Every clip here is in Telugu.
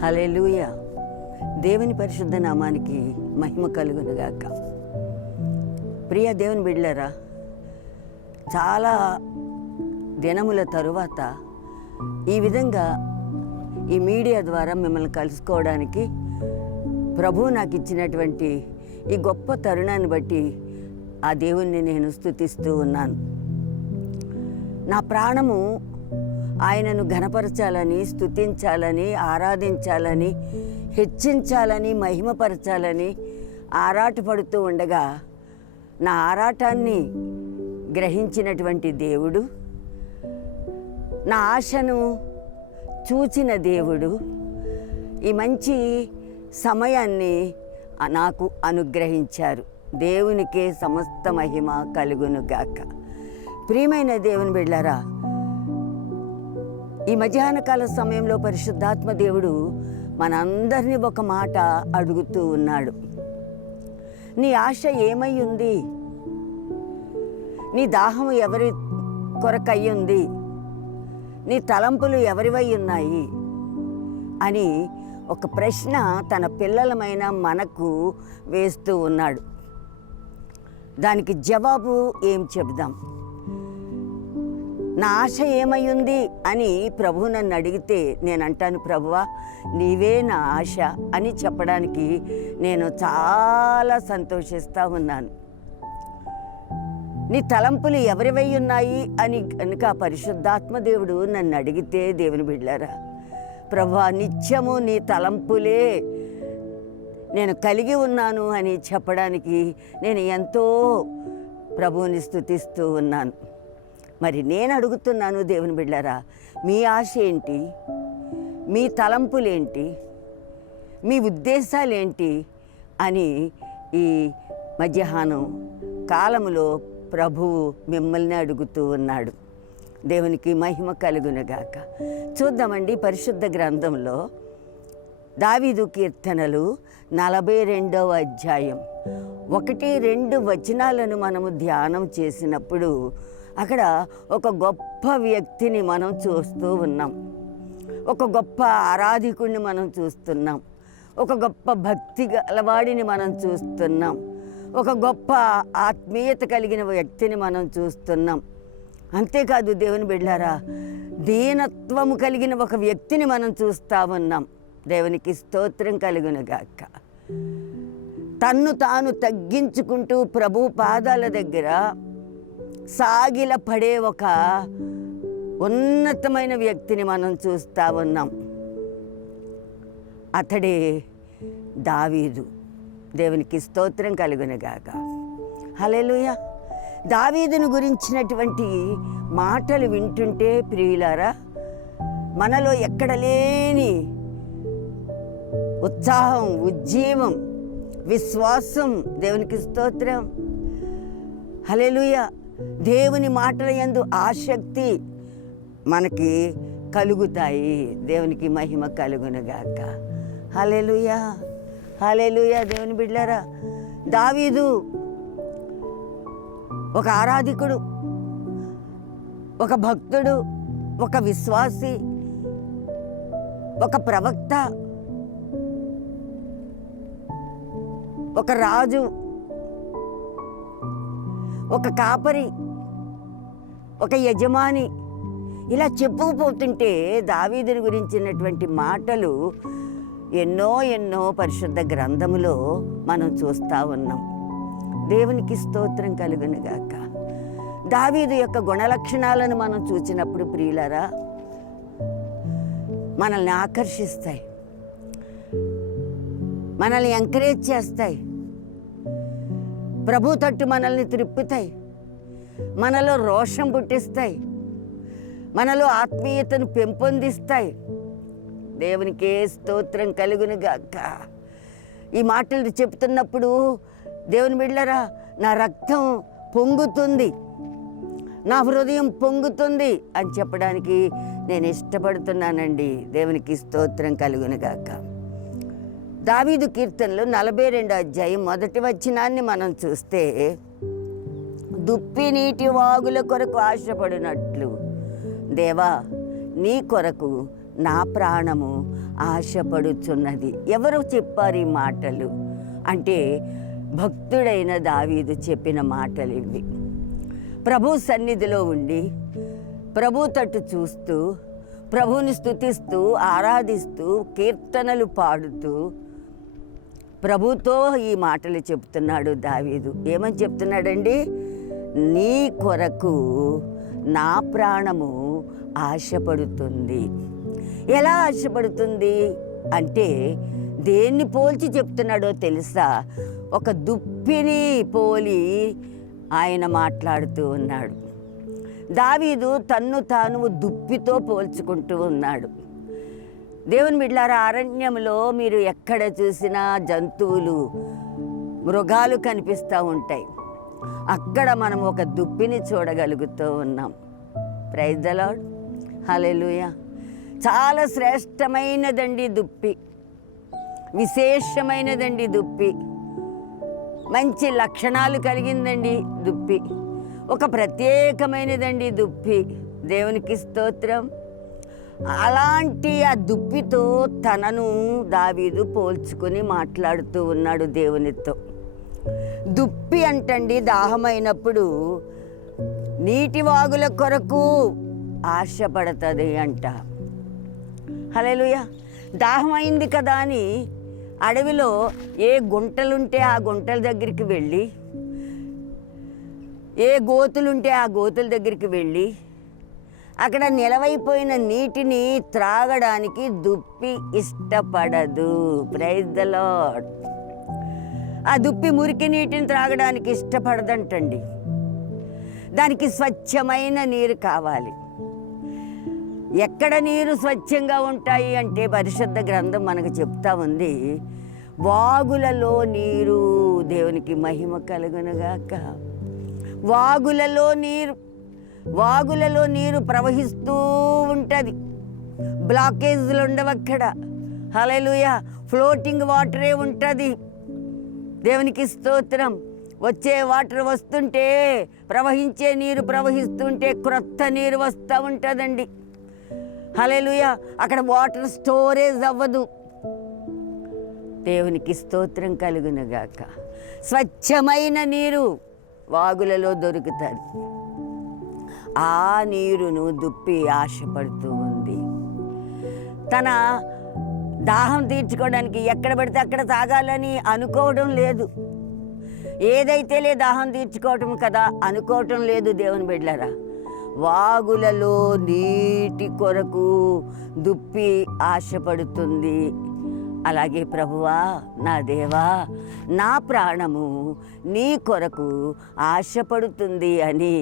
హల్లెలూయా. దేవుని పరిశుద్ధ నామానికి మహిమ కలుగునుగాక. ప్రియ దేవుని బిడ్డలారా, చాలా దినముల తరువాత ఈ విధంగా ఈ మీడియా ద్వారా మిమ్మల్ని కలుసుకోవడానికి ప్రభువు నాకు ఇచ్చినటువంటి ఈ గొప్ప తరుణాన్ని బట్టి ఆ దేవుణ్ణి నేను స్తుతిస్తూ ఉన్నాను. నా ప్రాణము ఆయనను ఘనపరచాలని, స్తుతించాలని, ఆరాధించాలని, హెచ్చించాలని, మహిమపరచాలని ఆరాటపడుతూ ఉండగా నా ఆరాటాన్ని గ్రహించినటువంటి దేవుడు, నా ఆశను చూచిన దేవుడు ఈ మంచి సమయాన్ని నాకు అనుగ్రహించారు. దేవునికే సమస్త మహిమ కలుగునుగాక. ప్రియమైన దేవుని బిడ్డలారా, ఈ మధ్యాహ్న కాల సమయంలో పరిశుద్ధాత్మ దేవుడు మనందరినీ ఒక మాట అడుగుతూ ఉన్నాడు. నీ ఆశ ఏమై ఉంది? నీ దాహం ఎవరి కొరకయ్యుంది? నీ తలంపులు ఎవరివై ఉన్నాయి అని ఒక ప్రశ్న తన పిల్లలమైన మనకు వేస్తూ ఉన్నాడు. దానికి జవాబు ఏం చెబుదాం? నా ఆశ ఏమై ఉంది అని ప్రభువు నన్ను అడిగితే నేను అంటాను, ప్రభువా నీవే నా ఆశ అని చెప్పడానికి నేను చాలా సంతోషిస్తూ ఉన్నాను. నీ తలంపులు ఎవరివై ఉన్నాయి అని కనుక పరిశుద్ధాత్మ దేవుడు నన్ను అడిగితే, దేవుని బిడ్డలారా, ప్రభువా నిత్యము నీ తలంపులే నేను కలిగి ఉన్నాను అని చెప్పడానికి నేను ఎంతో ప్రభువుని స్తుతిస్తూ ఉన్నాను. మరి నేను అడుగుతున్నాను, దేవుని బిడ్డలారా, మీ ఆశ ఏంటి? మీ తలంపులేంటి? మీ ఉద్దేశాలేంటి అని ఈ మధ్యాహ్నం కాలములో ప్రభువు మిమ్మల్ని అడుగుతూ ఉన్నాడు. దేవునికి మహిమ కలుగునుగాక. చూద్దామండి, పరిశుద్ధ గ్రంథంలో దావీదు కీర్తనలు 42వ అధ్యాయం 1-2 వచనాలను మనము ధ్యానం చేసినప్పుడు అక్కడ ఒక గొప్ప వ్యక్తిని మనం చూస్తూ ఉన్నాం. ఒక గొప్ప ఆరాధికుడిని మనం చూస్తున్నాం. ఒక గొప్ప భక్తి గలవాడిని మనం చూస్తున్నాం. ఒక గొప్ప ఆత్మీయత కలిగిన వ్యక్తిని మనం చూస్తున్నాం. అంతేకాదు దేవుని బిడ్డలారా, దీనత్వము కలిగిన ఒక వ్యక్తిని మనం చూస్తూ ఉన్నాం. దేవునికి స్తోత్రం కలుగునుగాక. తన్ను తాను తగ్గించుకుంటూ ప్రభు పాదాల దగ్గర సాగిల పడే ఒక ఉన్నతమైన వ్యక్తిని మనం చూస్తూ ఉన్నాం. అతడే దావీదు. దేవునికి స్తోత్రం కలుగునుగాక. హల్లెలూయా. దావీదును గురించినటువంటి మాటలు వింటుంటే ప్రియులారా, మనలో ఎక్కడ లేని ఉత్సాహం, ఉజ్జీవం, విశ్వాసం, దేవునికి స్తోత్రం, హల్లెలూయా, దేవుని మాటల యందు ఆసక్తి మనకి కలుగుతాయి. దేవునికి మహిమ కలుగునుగాక. హల్లెలూయా, హల్లెలూయా. దేవుని బిడ్డలారా, దావీదు ఒక ఆరాధికుడు, ఒక భక్తుడు, ఒక విశ్వాసి, ఒక ప్రవక్త, ఒక రాజు, ఒక కాపరి, ఒక యజమాని, ఇలా చెప్పుకుపోతుంటే దావీదుని గురించినటువంటి మాటలు ఎన్నో ఎన్నో పరిశుద్ధ గ్రంథములో మనం చూస్తూ ఉన్నాం. దేవునికి స్తోత్రం కలుగునుగాక. దావీదు యొక్క గుణలక్షణాలను మనం చూసినప్పుడు ప్రియులారా, మనల్ని ఆకర్షిస్తాయి, మనల్ని ఎంకరేజ్ చేస్తాయి, ప్రభు తట్టు మనల్ని త్రిప్పుతాయి, మనలో రోషం పుట్టిస్తాయి, మనలో ఆత్మీయతను పెంపొందిస్తాయి. దేవునికే స్తోత్రం కలుగునుగాక. ఈ మాటలు చెప్తున్నప్పుడు దేవుని బిడ్డలారా, నా రక్తం పొంగుతుంది, నా హృదయం పొంగుతుంది అని చెప్పడానికి నేను ఇష్టపడుతున్నానండి. దేవునికి స్తోత్రం కలుగునుగాక. దావీదు కీర్తనలు 42వ అధ్యాయం 1వ వచనాన్ని మనం చూస్తే, దుప్పి నీటి వాగుల కొరకు ఆశపడినట్లు దేవా నీ కొరకు నా ప్రాణము ఆశపడుచున్నది. ఎవరు చెప్పారు ఈ మాటలు అంటే భక్తుడైన దావీదు చెప్పిన మాటలు ఇవి. ప్రభు సన్నిధిలో ఉండి ప్రభు తట్టు చూస్తూ ప్రభువుని స్తుతిస్తూ ఆరాధిస్తూ కీర్తనలు పాడుతూ ప్రభుతో ఈ మాటలు చెప్తున్నాడు దావీదు. ఏమని చెప్తున్నాడండి? నీ కొరకు నా ప్రాణము ఆశపడుతుంది. ఎలా ఆశపడుతుంది అంటే దేన్ని పోల్చి చెప్తున్నాడో తెలుసా? ఒక దుప్పిని పోలి ఆయన మాట్లాడుతూ ఉన్నాడు. దావీదు తన్ను తాను దుప్పితో పోల్చుకుంటూ ఉన్నాడు. దేవుని బిడ్డలారా, అరణ్యంలో మీరు ఎక్కడ చూసినా జంతువులు, మృగాలు కనిపిస్తూ ఉంటాయి. అక్కడ మనం ఒక దుప్పిని చూడగలుగుతూ ఉన్నాం. ప్రైజ్ ద లార్డ్, హల్లెలూయా. చాలా శ్రేష్టమైనదండి దుప్పి, విశేషమైనదండి దుప్పి, మంచి లక్షణాలు కలిగిందండి దుప్పి, ఒక ప్రత్యేకమైనదండి దుప్పి. దేవునికి స్తోత్రం. అలాంటి ఆ దుప్పితో తనను దావీదు పోల్చుకొని మాట్లాడుతూ ఉన్నాడు దేవునితో. దుప్పి అంటండి దాహమైనప్పుడు నీటి వాగుల కొరకు ఆశపడుతుంది అంట. హల్లెలూయా. దాహమైంది కదా అని అడవిలో ఏ గుంటలుంటే ఆ గుంటల దగ్గరికి వెళ్ళి, ఏ గోతులుంటే ఆ గోతుల దగ్గరికి వెళ్ళి అక్కడ నిలవైపోయిన నీటిని త్రాగడానికి దుప్పి ఇష్టపడదు. Praise the lord. ఆ దుప్పి మురికి నీటిని త్రాగడానికి ఇష్టపడదంటండి. దానికి స్వచ్ఛమైన నీరు కావాలి. ఎక్కడ నీరు స్వచ్ఛంగా ఉంటాయి అంటే పరిశుద్ధ గ్రంథం మనకు చెప్తా ఉంది, వాగులలో నీరు. దేవునికి మహిమ కలుగునుగాక. వాగులలో నీరు ప్రవహిస్తూ ఉంటుంది. బ్లాకేజ్లు ఉండవు అక్కడ. హల్లెలూయా. ఫ్లోటింగ్ వాటరే ఉంటుంది. దేవునికి స్తోత్రం. వచ్చే వాటర్ వస్తుంటే, ప్రవహించే నీరు ప్రవహిస్తుంటే క్రొత్త నీరు వస్తూ ఉంటుందండి. హల్లెలూయా. అక్కడ వాటర్ స్టోరేజ్ అవ్వదు. దేవునికి స్తోత్రం కలుగునుగాక. స్వచ్ఛమైన నీరు వాగులలో దొరుకుతుంది. ఆ నీరును దుప్పి ఆశపడుతూ ఉంది. తన దాహం తీర్చుకోవడానికి ఎక్కడ పడితే అక్కడ తాగాలని అనుకోవడం లేదు. ఏదైతేలే దాహం తీర్చుకోవటం కదా అనుకోవటం లేదు. దేవుని బిడ్డలారా, వాగులలో నీటి కొరకు దుప్పి ఆశపడుతుంది. అలాగే ప్రభువా, నా దేవా, నా ప్రాణము నీ కొరకు ఆశపడుతుంది అని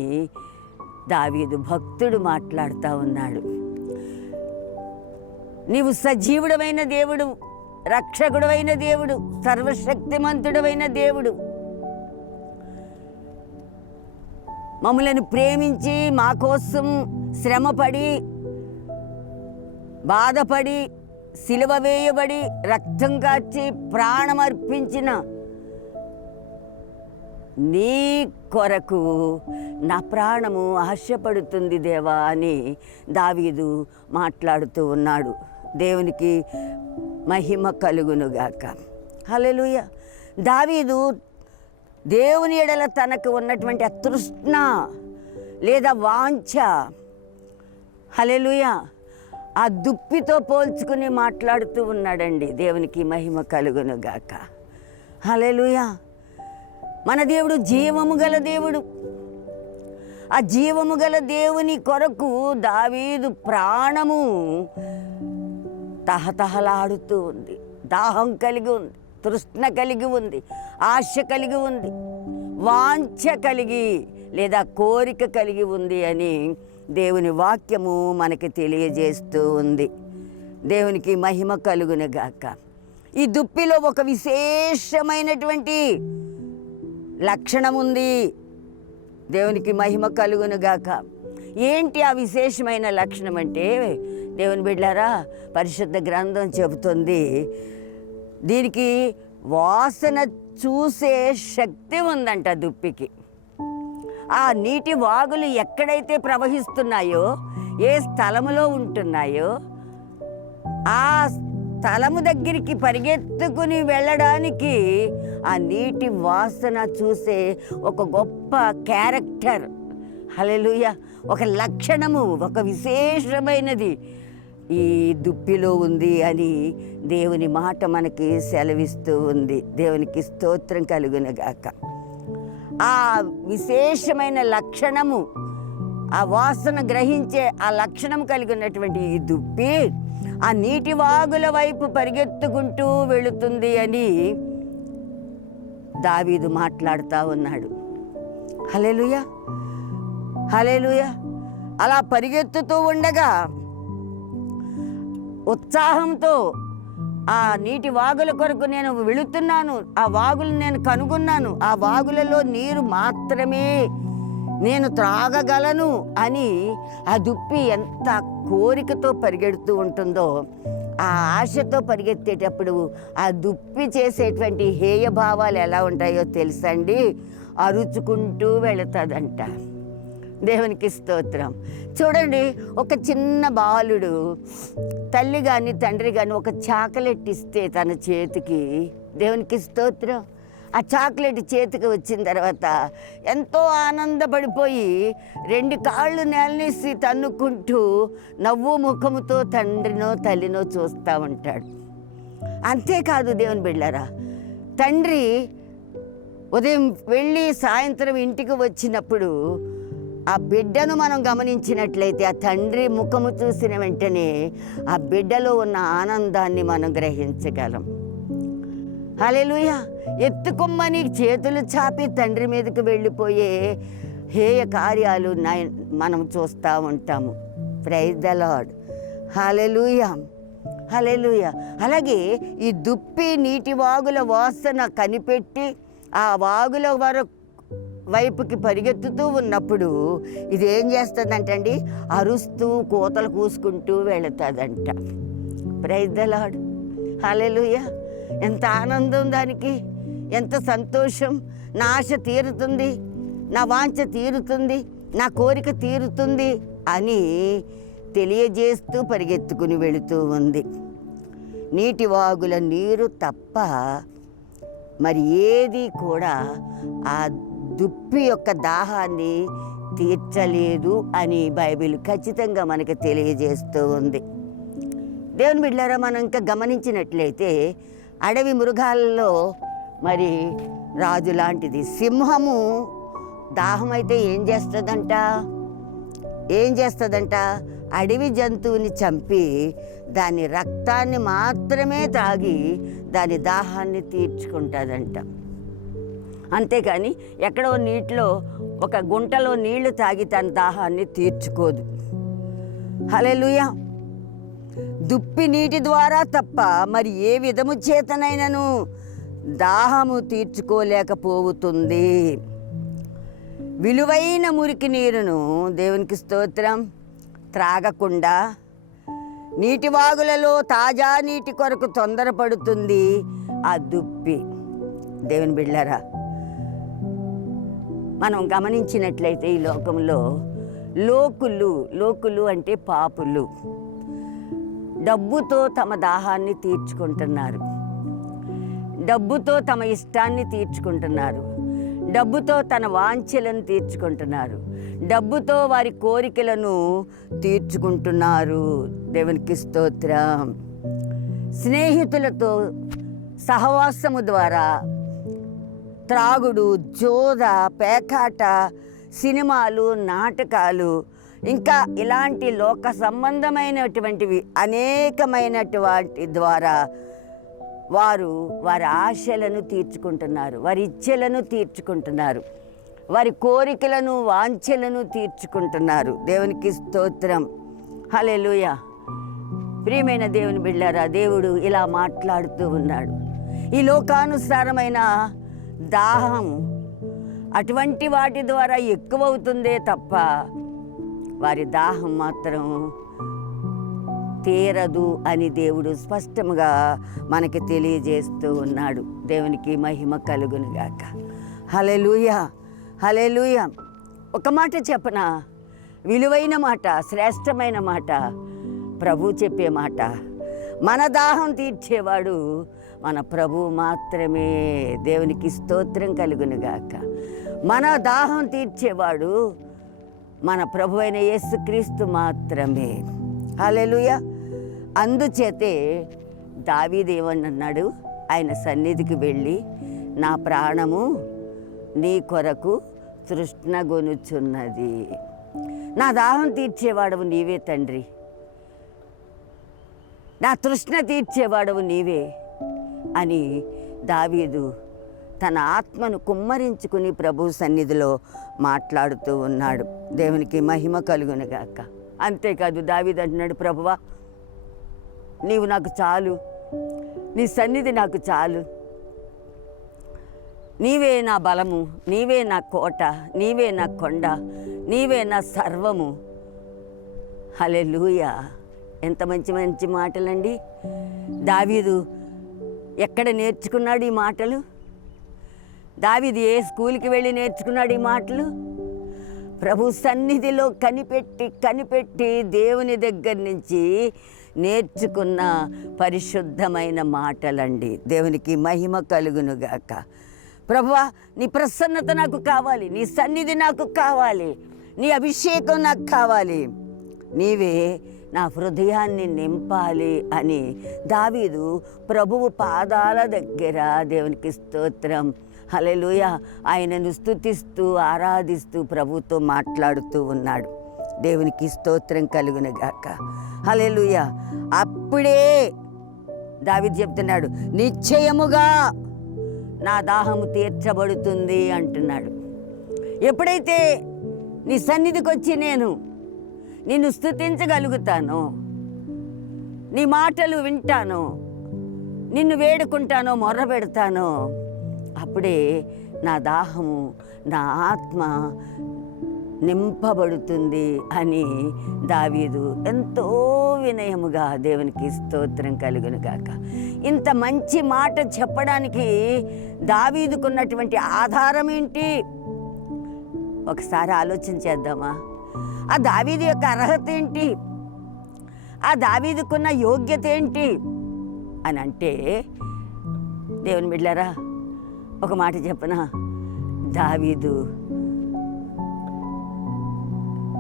దావీదు భక్తుడు మాట్లాడుతూ ఉన్నాడు. నీవు సజీవుడమైన దేవుడు, రక్షకుడమైన దేవుడు, సర్వశక్తిమంతుడమైన దేవుడు. మమ్మలను ప్రేమించి మా కోసం శ్రమపడి, బాధపడి, సిలువ వేయబడి, రక్తం కార్చి, ప్రాణం అర్పించిన నీ కొరకు నా ప్రాణము ఆశపడుతుంది దేవా అని దావీదు మాట్లాడుతూ ఉన్నాడు. దేవునికి మహిమ కలుగునుగాక. హల్లెలూయా. దావీదు దేవుని ఎడల తనకు ఉన్నటువంటి ఆ తృష్ణ లేదా వాంఛ, హల్లెలూయా, ఆ దుప్పితో పోల్చుకుని మాట్లాడుతూ ఉన్నాడండి. దేవునికి మహిమ కలుగునుగాక. హల్లెలూయా. మన దేవుడు జీవము గల దేవుడు. ఆ జీవము గల దేవుని కొరకు దావీదు ప్రాణము తహతహలాడుతూ ఉంది. దాహం కలిగి ఉంది, తృష్ణ కలిగి ఉంది, ఆశ కలిగి ఉంది, వాంఛ కలిగి లేదా కోరిక కలిగి ఉంది అని దేవుని వాక్యము మనకి తెలియజేస్తూ ఉంది. దేవునికి మహిమ కలుగునుగాక. ఈ దుప్పిలో ఒక విశేషమైనటువంటి లక్షణం ఉంది. దేవునికి మహిమ కలుగునుగాక. ఏంటి ఆ విశేషమైన లక్షణం అంటే, దేవుని బిడ్డలారా, పరిశుద్ధ గ్రంథం చెబుతుంది, దీనికి వాసన చూసే శక్తి ఉందంట దుప్పికి. ఆ నీటి వాగులు ఎక్కడైతే ప్రవహిస్తున్నాయో, ఏ స్థలములో ఉంటున్నాయో ఆ స్థలము దగ్గరికి పరిగెత్తుకుని వెళ్ళడానికి ఆ నీటి వాసన చూసే ఒక గొప్ప క్యారెక్టర్, హల్లెలూయా, ఒక లక్షణము, ఒక విశేషమైనది ఈ దుప్పిలో ఉంది అని దేవుని మాట మనకి సెలవిస్తూ ఉంది. దేవునికి స్తోత్రం కలుగునుగాక. ఆ విశేషమైన లక్షణము, ఆ వాసన గ్రహించే ఆ లక్షణం కలిగి ఉన్నటువంటి ఈ దుప్పి ఆ నీటి వాగుల వైపు పరిగెత్తుకుంటూ వెళుతుంది అని దావీదు మాట్లాడుతూ ఉన్నాడు. హల్లెలూయా, హల్లెలూయా. అలా పరిగెత్తుతూ ఉండగా ఉత్సాహంతో ఆ నీటి వాగుల కొరకు నేను వెళుతున్నాను, ఆ వాగులు నేను కనుగొన్నాను, ఆ వాగులలో నీరు మాత్రమే నేను త్రాగగలను అని ఆ దుప్పి ఎంత కోరికతో పరిగెడుతూ ఉంటుందో, ఆ ఆశతో పరిగెత్తేటప్పుడు ఆ దుప్పి చేసేటువంటి హేయ భావాలు ఎలా ఉంటాయో తెలుసండి. అరుచుకుంటూ వెళుతుందంట. దేవునికి స్తోత్రం. చూడండి, ఒక చిన్న బాలుడు తల్లి కానీ తండ్రి కానీ ఒక చాక్లెట్ ఇస్తే తన చేతికి, దేవునికి స్తోత్రం, ఆ చాక్లెట్ చేతికి వచ్చిన తర్వాత ఎంతో ఆనందపడిపోయి 2 కాళ్ళు నేలనేసి తన్నుకుంటూ నవ్వు ముఖముతో తండ్రినో తల్లినో చూస్తూ ఉంటాడు. అంతేకాదు దేవుని బిడ్డలారా, తండ్రి ఉదయం వెళ్ళి సాయంత్రం ఇంటికి వచ్చినప్పుడు ఆ బిడ్డను మనం గమనించినట్లయితే ఆ తండ్రి ముఖము చూసిన వెంటనే ఆ బిడ్డలో ఉన్న ఆనందాన్ని మనం గ్రహించగలం. హల్లెలూయా. ఎత్తుకొమ్మని చేతులు చాపి తండ్రి మీదకి వెళ్ళిపోయే హేయ కార్యాలు మనం చూస్తూ ఉంటాము. Praise the lord. Hallelujah, hallelujah. అలాగే ఈ దుప్పి నీటి వాగుల వాసన కనిపెట్టి ఆ వాగుల వైపుకి పరిగెత్తుతూ ఉన్నప్పుడు ఇది ఏం చేస్తుందంటండి, అరుస్తూ కోతలు కూసుకుంటూ వెళుతుందంట. Praise the lord. హల్లెలూయా. ఎంత ఆనందం దానికి, ఎంత సంతోషం. నా ఆశ తీరుతుంది, నా వాంఛ తీరుతుంది, నా కోరిక తీరుతుంది అని తెలియజేస్తూ పరిగెత్తుకుని వెళుతూ ఉంది. నీటి వాగుల నీరు తప్ప మరి ఏది కూడా ఆ దుప్పి యొక్క దాహాన్ని తీర్చలేదు అని బైబిల్ ఖచ్చితంగా మనకి తెలియజేస్తూ ఉంది. దేవుని బిడ్డలారా, మనం ఇంకా గమనించినట్లయితే అడవి మృగాల్లో మరి రాజు లాంటిది సింహము దాహం అయితే ఏం చేస్తుందంట, అడవి జంతువుని చంపి దాని రక్తాన్ని మాత్రమే తాగి దాని దాహాన్ని తీర్చుకుంటుందంట. అంతేకాని ఎక్కడో నీటిలో ఒక గుంటలో నీళ్లు తాగి తన దాహాన్ని తీర్చుకోదు. హల్లెలూయా. దుప్పి నీటి ద్వారా తప్ప మరి ఏ విధము చేతనైనను దాహము తీర్చుకోలేకపోతుంది. విలువైన మురికి నీరును, దేవునికి స్తోత్రం, త్రాగకుండా నీటి వాగులలో తాజా నీటి కొరకు తొందరపడుతుంది ఆ దుప్పి. దేవుని బిడ్డలారా, మనం గమనించినట్లయితే ఈ లోకంలో లోకులు అంటే పాపులు డబ్బుతో తమ దాహాన్ని తీర్చుకుంటున్నారు, డబ్బుతో తమ ఇష్టాన్ని తీర్చుకుంటున్నారు, డబ్బుతో తన వాంఛలను తీర్చుకుంటున్నారు, డబ్బుతో వారి కోరికలను తీర్చుకుంటున్నారు. దేవునికి స్తోత్రం. స్నేహితులతో సహవాసము ద్వారా త్రాగుడు, జోద, పేకాట, సినిమాలు, నాటకాలు, ఇంకా ఇలాంటి లోక సంబంధమైనటువంటివి అనేకమైనటువంటి ద్వారా వారి ఆశలను తీర్చుకుంటున్నారు, వారి ఇచ్ఛలను తీర్చుకుంటున్నారు, వారి కోరికలను వాంఛలను తీర్చుకుంటున్నారు. దేవునికి స్తోత్రం. హల్లెలూయా. ప్రియమైన దేవుని బిడ్డలారా, దేవుడు ఇలా మాట్లాడుతూ ఉన్నాడు. ఈ లోకానుసారమైన దాహం అటువంటి వాటి ద్వారా ఎక్కువవుతుందే తప్ప వారి దాహం మాత్రం తీరదు అని దేవుడు స్పష్టంగా మనకి తెలియజేస్తూ ఉన్నాడు. దేవునికి మహిమ కలుగునుగాక. హల్లెలూయా, హల్లెలూయా. ఒక మాట చెప్పనా, విలువైన మాట, శ్రేష్టమైన మాట ప్రభు చెప్పే మాట. మన దాహం తీర్చేవాడు మన ప్రభువు మాత్రమే. దేవునికి స్తోత్రం కలుగునుగాక. మన దాహం తీర్చేవాడు మన ప్రభు అయిన యేసుక్రీస్తు మాత్రమే. హల్లెలూయా. అందుచేతే దావీదు ఏమన్నాడు? ఆయన సన్నిధికి వెళ్ళి, నా ప్రాణము నీ కొరకు తృష్ణగొనుచున్నది. నా దాహం తీర్చేవాడవు నీవే తండ్రి, నా తృష్ణ తీర్చేవాడవు నీవే అని దావీదు తన ఆత్మను కుమ్మరించుకుని ప్రభు సన్నిధిలో మాట్లాడుతూ ఉన్నాడు. దేవునికి మహిమ కలుగునుగాక. అంతేకాదు దావీదు అంటున్నాడు, ప్రభువా నీవు నాకు చాలు, నీ సన్నిధి నాకు చాలు, నీవే నా బలము, నీవే నా కోట, నీవే నా కొండ, నీవే నా సర్వము. హల్లెలూయా. ఎంత మంచి మంచి మాటలండి. దావీదు ఎక్కడ నేర్చుకున్నాడు ఈ మాటలు? దావీదు ఏ స్కూల్కి వెళ్ళి నేర్చుకున్నాడు ఈ మాటలు? ప్రభు సన్నిధిలో కనిపెట్టి దేవుని దగ్గర నుంచి నేర్చుకున్న పరిశుద్ధమైన మాటలండి. దేవునికి మహిమ కలుగునుగాక. ప్రభువా నీ ప్రసన్నత నాకు కావాలి, నీ సన్నిధి నాకు కావాలి, నీ అభిషేకం నాకు కావాలి, నీవే నా హృదయాన్ని నింపాలి అని దావీదు ప్రభువు పాదాల దగ్గర, దేవునికి స్తోత్రం, హల్లెలూయా, ఆయనను స్తుతిస్తూ ఆరాధిస్తూ ప్రభుతో మాట్లాడుతూ ఉన్నాడు. దేవునికి స్తోత్రం కలుగునుగాక. హల్లెలూయా. అప్పుడే దావీదు చెప్తున్నాడు, నిశ్చయముగా నా దాహము తీర్చబడుతుంది అంటున్నాడు. ఎప్పుడైతే నీ సన్నిధికి వచ్చి నేను నిన్ను స్తుతించగలుగుతానో, నీ మాటలు వింటానో, నిన్ను వేడుకుంటానో, మొర్ర పెడతానో, అప్పుడే నా దాహము, నా ఆత్మ నింపబడుతుంది అని దావీదు ఎంతో వినయముగా, దేవునికి స్తోత్రం కలుగునుగాక. ఇంత మంచి మాట చెప్పడానికి దావీదుకున్నటువంటి ఆధారం ఏంటి? ఒకసారి ఆలోచన చేద్దామా? ఆ దావీదు యొక్క అర్హత ఏంటి? ఆ దావీదుకున్న యోగ్యత ఏంటి అని అంటే, దేవుని బిడ్డలారా ఒక మాట చెప్పనా? దావీదు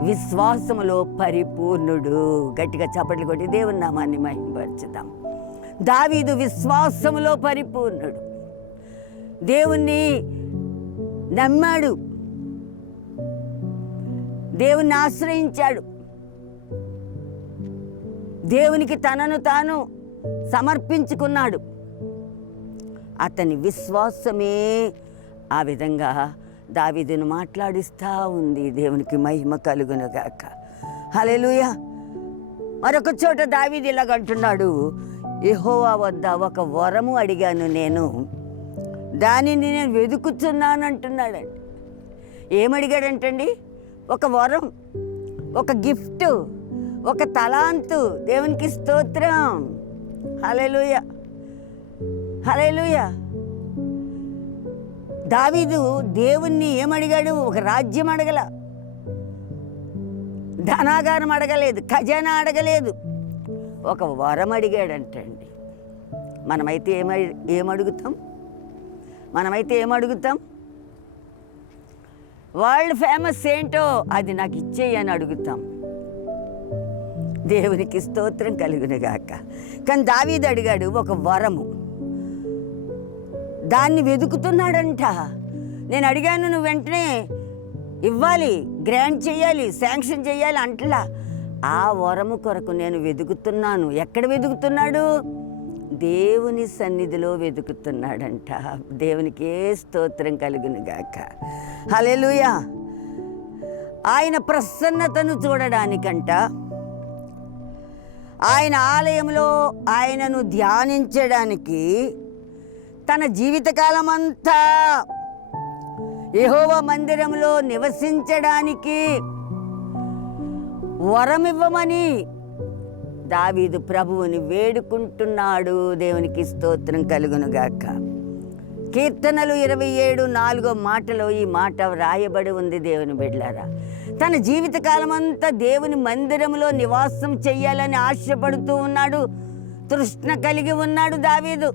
విశ్వాసములో పరిపూర్ణుడు. గట్టిగా చప్పట్లు కొట్టి దేవుని నామాన్ని మహిమపరచుదాం. దావీదు విశ్వాసములో పరిపూర్ణుడు. దేవుణ్ణి నమ్మాడు, దేవుణ్ణి ఆశ్రయించాడు, దేవునికి తనను తాను సమర్పించుకున్నాడు. అతని విశ్వాసమే ఆ విధంగా దావీదును మాట్లాడిస్తూ ఉంది. దేవునికి మహిమ కలుగునుగాక. హల్లెలూయా. మరొక చోట దావీదు ఇలాగంటున్నాడు, యెహోవా వద్ద ఒక వరము అడిగాను, నేను దానిని నేను వెతుకుతున్నానంటున్నాడండి. ఏమడిగాడంటండి? ఒక వరం, ఒక గిఫ్ట్, ఒక తలాంతు. దేవునికి స్తోత్రం. హల్లెలూయా, హల్లెలూయా. దావీదు దేవుణ్ణి ఏమడిగాడు? ఒక రాజ్యం అడగల, ధనాగారం అడగలేదు, ఖజానా అడగలేదు, ఒక వరం అడిగాడంటండి. మనమైతే ఏమడుగుతాం? వరల్డ్ ఫేమస్ ఏంటో అది నాకు ఇచ్చేయి అని అడుగుతాం. దేవునికి స్తోత్రం కలుగునుగాక. కానీ దావీదు అడిగాడు ఒక వరము, దాన్ని వెతుకుతున్నాడంట. నేను అడిగాను, నువ్వు వెంటనే ఇవ్వాలి, గ్రాంట్ చేయాలి, శాంక్షన్ చేయాలి అంటలా. ఆ వరము కొరకు నేను వెతుకుతున్నాను. ఎక్కడ వెతుకుతున్నాడు? దేవుని సన్నిధిలో వెతుకుతున్నాడంట. దేవునికే స్తోత్రం కలుగునుగాక. హల్లెలూయా. ఆయన ప్రసన్నతను చూడడానికంట, ఆయన ఆలయంలో ఆయనను ధ్యానించడానికి, తన జీవితకాలం అంతా యెహోవా మందిరంలో నివసించడానికి వరమివ్వమని దావీదు ప్రభువుని వేడుకుంటున్నాడు. దేవునికి స్తోత్రం కలుగునుగాక. కీర్తనలు 27:4 ఈ మాట వ్రాయబడి ఉంది. దేవుని బిడ్డలారా, తన జీవితకాలం అంతా దేవుని మందిరంలో నివాసం చెయ్యాలని ఆశపడుతూ ఉన్నాడు. తృష్ణ కలిగి ఉన్నాడు దావీదు.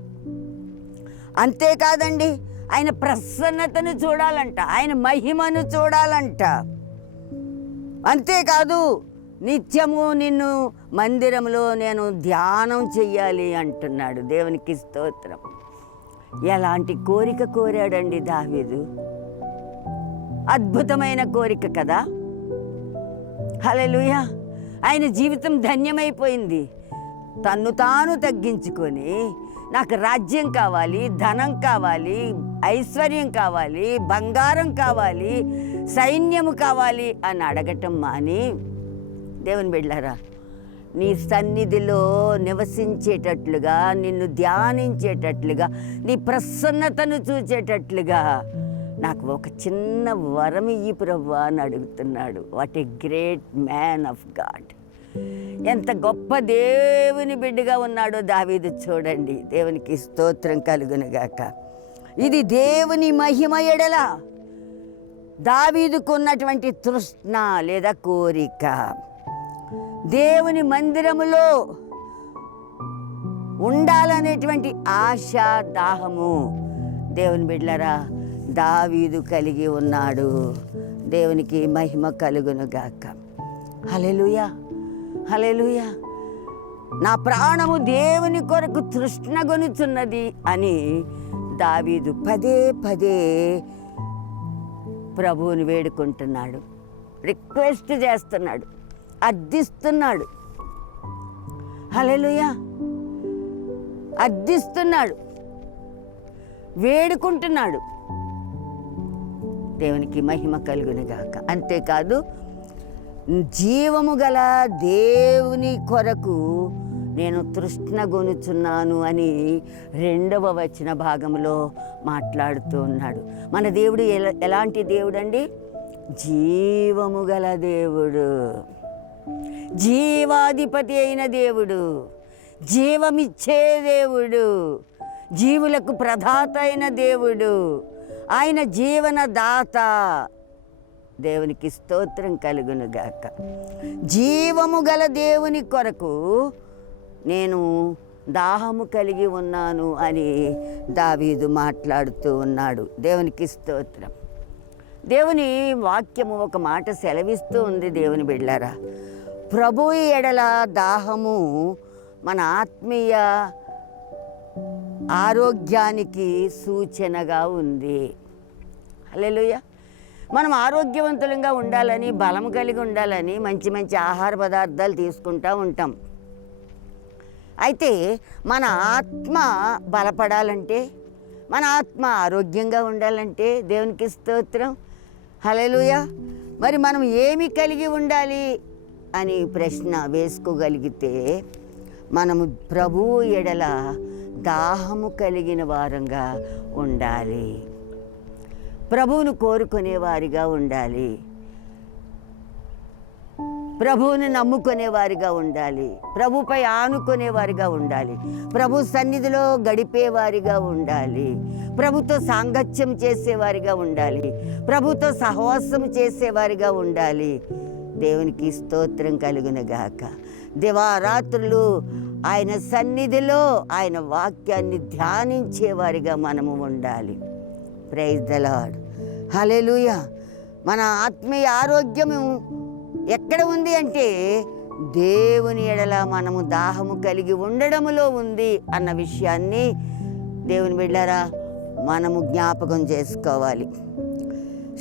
అంతేకాదండి, ఆయన ప్రసన్నతను చూడాలంట, ఆయన మహిమను చూడాలంట. అంతేకాదు, నిత్యము నిన్ను మందిరంలో నేను ధ్యానం చెయ్యాలి అంటున్నాడు. దేవునికి స్తోత్రం. ఎలాంటి కోరిక కోరాడండి దావీదు! అద్భుతమైన కోరిక కదా. హల్లెలూయా. ఆయన జీవితం ధన్యమైపోయింది. తన్ను తాను తగ్గించుకొని, నాకు రాజ్యం కావాలి, ధనం కావాలి, ఐశ్వర్యం కావాలి, బంగారం కావాలి, సైన్యము కావాలి అని అడగటం మాని, దేవుని బిడ్డలారా, నీ సన్నిధిలో నివసించేటట్లుగా, నిన్ను ధ్యానించేటట్లుగా, నీ ప్రసన్నతను చూచేటట్లుగా నాకు ఒక చిన్న వరం ఇయ్యి ప్రభువా అని అడుగుతున్నాడు. What a great man of God! ఎంత గొప్ప దేవుని బిడ్డగా ఉన్నాడో దావీదు చూడండి. దేవునికి స్తోత్రం కలుగునుగాక. ఇది దేవుని మహిమ ఎడల దావీదుకు ఉన్నటువంటి తృష్ణ లేదా కోరిక. దేవుని మందిరములో ఉండాలనేటువంటి ఆశ, దాహము దేవుని బిడ్డలారా దావీదు కలిగి ఉన్నాడు. దేవునికి మహిమ కలుగునుగాక. హల్లెలూయా, హల్లెలూయా. నా ప్రాణము దేవుని కొరకు తృష్ణగొనుచున్నది అని దావీదు పదే పదే ప్రభువుని వేడుకుంటున్నాడు, రిక్వెస్ట్ చేస్తున్నాడు, అర్థిస్తున్నాడు. హల్లెలూయా, అర్థిస్తున్నాడు, వేడుకుంటున్నాడు. దేవునికి మహిమ కలుగునుగాక. అంతేకాదు, జీవము గల దేవుని కొరకు నేను తృష్ణగొనుచున్నాను అని 2వ వచన భాగంలో మాట్లాడుతూ ఉన్నాడు. మన దేవుడు ఎలాంటి దేవుడు అండి? జీవము గల దేవుడు, జీవాధిపతి అయిన దేవుడు, జీవమిచ్చే దేవుడు, జీవులకు ప్రదాత అయిన దేవుడు, ఆయన జీవనదాత. దేవునికి స్తోత్రం కలుగునుగాక. జీవము గల దేవుని కొరకు నేను దాహము కలిగి ఉన్నాను అని దావీదు మాట్లాడుతూ ఉన్నాడు. దేవునికి స్తోత్రం. దేవుని వాక్యము ఒక మాట సెలవిస్తూ ఉంది. దేవుని బిడ్డలారా, ప్రభువు ఎడల దాహము మన ఆత్మీయ ఆరోగ్యానికి సూచనగా ఉంది. హల్లెలూయా. మనం ఆరోగ్యవంతులంగా ఉండాలని, బలం కలిగి ఉండాలని మంచి మంచి ఆహార పదార్థాలు తీసుకుంటూ ఉంటాం. అయితే మన ఆత్మ బలపడాలంటే, మన ఆత్మ ఆరోగ్యంగా ఉండాలంటే దేవునికి స్తోత్రం, హల్లెలూయా, మరి మనం ఏమి కలిగి ఉండాలి అని ప్రశ్న వేసుకోగలిగితే, మనము ప్రభువు ఎడల దాహము కలిగిన వారంగా ఉండాలి, ప్రభువును కోరుకునేవారిగా ఉండాలి, ప్రభువుని నమ్ముకునేవారిగా ఉండాలి, ప్రభుపై ఆనుకునేవారిగా ఉండాలి, ప్రభు సన్నిధిలో గడిపేవారిగా ఉండాలి, ప్రభుతో సాంగత్యం చేసేవారిగా ఉండాలి, ప్రభుతో సహవాసం చేసేవారిగా ఉండాలి. దేవునికి స్తోత్రం కలుగునుగాక. దివారాత్రులు ఆయన సన్నిధిలో ఆయన వాక్యాన్ని ధ్యానించేవారిగా మనము ఉండాలి. ప్రైజ్ ద లార్డ్, హల్లెలూయా. మన ఆత్మీయ ఆరోగ్యము ఎక్కడ ఉంది అంటే దేవుని ఎడల మనము దాహము కలిగి ఉండడములో ఉంది అన్న విషయాన్ని దేవుని బిడ్డలారా మనము జ్ఞాపకం చేసుకోవాలి.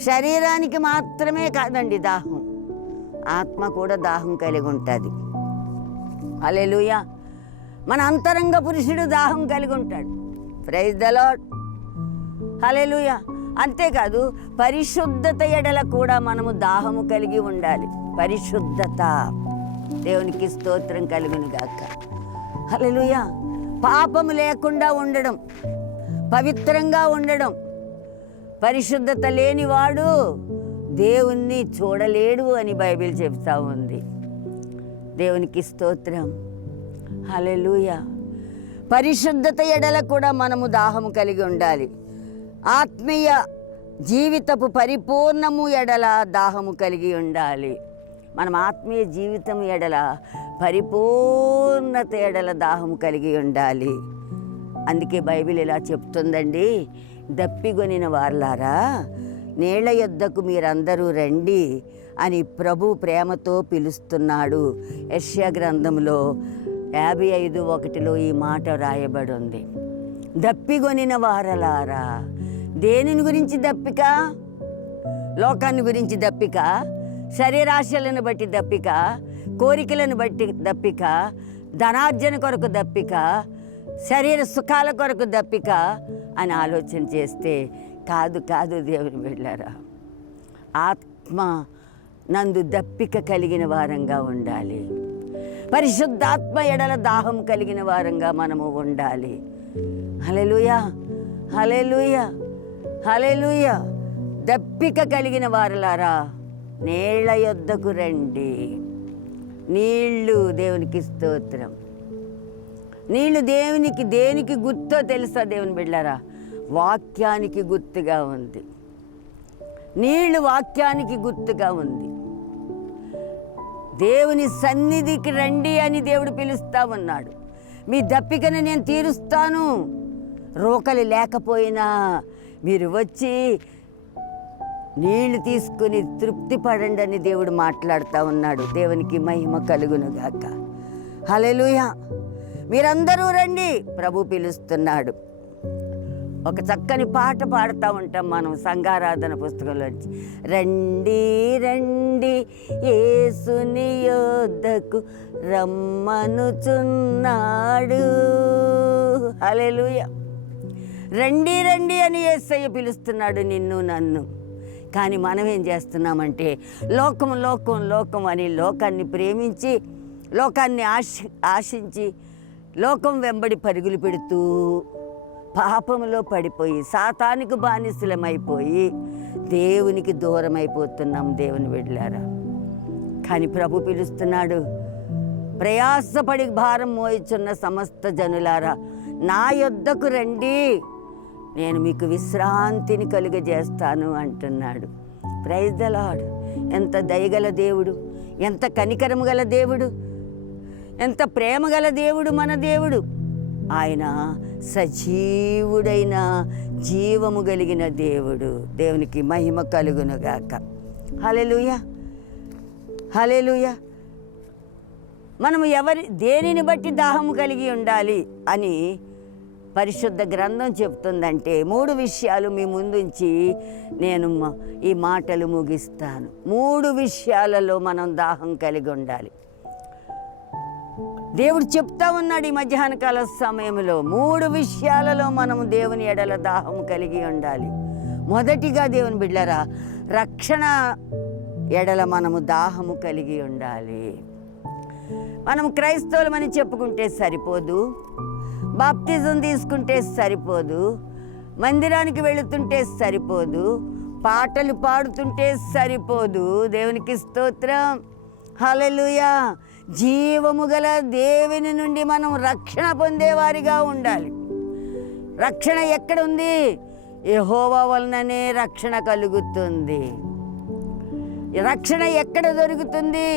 శరీరానికి మాత్రమే కాదండి దాహం, ఆత్మ కూడా దాహం కలిగి ఉంటుంది. హల్లెలూయా. మన అంతరంగ పురుషుడు దాహం కలిగి ఉంటాడు. ప్రైజ్ ద లార్డ్, హల్లెలూయా. అంతేకాదు, పరిశుద్ధత ఎడల కూడా మనము దాహము కలిగి ఉండాలి. పరిశుద్ధత, దేవునికి స్తోత్రం కలుగునుగాక. హల్లెలూయా. పాపము లేకుండా ఉండడం, పవిత్రంగా ఉండడం. పరిశుద్ధత లేనివాడు దేవుణ్ణి చూడలేడు అని బైబిల్ చెప్తా ఉంది. దేవునికి స్తోత్రం, హల్లెలూయా. పరిశుద్ధత ఎడల కూడా మనము దాహము కలిగి ఉండాలి. ఆత్మీయ జీవితపు పరిపూర్ణము ఎడల దాహము కలిగి ఉండాలి. మనం ఆత్మీయ జీవితం ఎడల పరిపూర్ణ తేడల దాహం కలిగి ఉండాలి. అందుకే బైబిల్ ఇలా చెప్తుందండి, దప్పిగొనిన వారలారా నీళ్ల యొద్దకు మీరందరూ రండి అని ప్రభు ప్రేమతో పిలుస్తున్నాడు. యెషయా గ్రంథంలో 55:1 ఈ మాట రాయబడి ఉంది. దప్పిగొనిన వారలారా. దేనిని గురించి దప్పిక? లోకాన్ని గురించి దప్పిక, శరీరాశలను బట్టి దప్పిక, కోరికలను బట్టి దప్పిక, ధనార్జన కొరకు దప్పిక, శరీర సుఖాల కొరకు దప్పిక అని ఆలోచన చేస్తే కాదు దేవుని బిడ్డలారా, ఆత్మ నందు దప్పిక కలిగిన వారంగా ఉండాలి. పరిశుద్ధాత్మ ఎడల దాహం కలిగిన వారంగా మనము ఉండాలి. హల్లెలూయా, హల్లెలూయా, హల్లెలూయా. దప్పిక కలిగిన వారలారా నీళ్ల యొద్దకు రండి. నీళ్ళు దేవునికి స్తోత్రం. నీళ్ళు దేనికి గుర్తో తెలుసా దేవుని బిడ్డలారా? వాక్యానికి గుర్తుగా ఉంది. నీళ్లు వాక్యానికి గుర్తుగా ఉంది. దేవుని సన్నిధికి రండి అని దేవుడు పిలుస్తా ఉన్నాడు. మీ దప్పికను నేను తీరుస్తాను. రోకలి లేకపోయినా మీరు వచ్చి నీళ్లు తీసుకుని తృప్తి పడండి అని దేవుడు మాట్లాడుతూ ఉన్నాడు. దేవునికి మహిమ కలుగునుగాక. హల్లెలూయా. మీరందరూ రండి, ప్రభు పిలుస్తున్నాడు. ఒక చక్కని పాట పాడుతూ ఉంటాం మనం సంఘారాధన పుస్తకంలోంచి. రండి రండి యేసుని యొద్దకు రమ్మనుచున్నాడు. హల్లెలూయా. రండి రండి అని యేసయ్య పిలుస్తున్నాడు నిన్ను నన్ను. కానీ మనం ఏం చేస్తున్నామంటే లోకం లోకం లోకం అని లోకాన్ని ప్రేమించి, లోకాన్ని ఆశించి, లోకం వెంబడి పరుగులు పెడుతూ పాపంలో పడిపోయి సాతానికి బానిసలమైపోయి దేవునికి దూరం అయిపోతున్నాం దేవుని బిడ్డలారా. కానీ ప్రభు పిలుస్తున్నాడు, ప్రయాసపడి భారం మోయిచున్న సమస్త జనులారా నా యొద్దకు రండి, నేను మీకు విశ్రాంతిని కలుగజేస్తాను అంటున్నాడు. Praise the lord. ఎంత దయగల దేవుడు, ఎంత కనికరము గల దేవుడు, ఎంత ప్రేమ గల దేవుడు మన దేవుడు. ఆయన సజీవుడైన జీవము కలిగిన దేవుడు. దేవునికి మహిమ కలుగునుగాక. హల్లెలూయా, హల్లెలూయా. మనము దేనిని బట్టి దాహము కలిగి ఉండాలి అని పరిశుద్ధ గ్రంథం చెప్తుందంటే 3 విషయాలు మీ ముందుంచి నేను ఈ మాటలు ముగిస్తాను. 3 విషయాలలో మనం దాహం కలిగి ఉండాలి. దేవుడు చెప్తా ఉన్నాడు ఈ మధ్యాహ్న కాల సమయంలో 3 విషయాలలో మనము దేవుని ఎడల దాహం కలిగి ఉండాలి. మొదటిగా దేవుని బిడ్డలారా, రక్షణ ఎడల మనము దాహము కలిగి ఉండాలి. మనం క్రైస్తవులమని చెప్పుకుంటే సరిపోదు, బాప్తిజం తీసుకుంటే సరిపోదు, మందిరానికి వెళుతుంటే సరిపోదు, పాటలు పాడుతుంటే సరిపోదు. దేవునికి స్తోత్రం. హల్లెలూయా. జీవము గల దేవుని నుండి మనం రక్షణ పొందేవారిగా ఉండాలి. రక్షణ ఎక్కడ ఉంది? యెహోవా వలననే రక్షణ కలుగుతుంది. రక్షణ ఎక్కడ దొరుకుతుంది?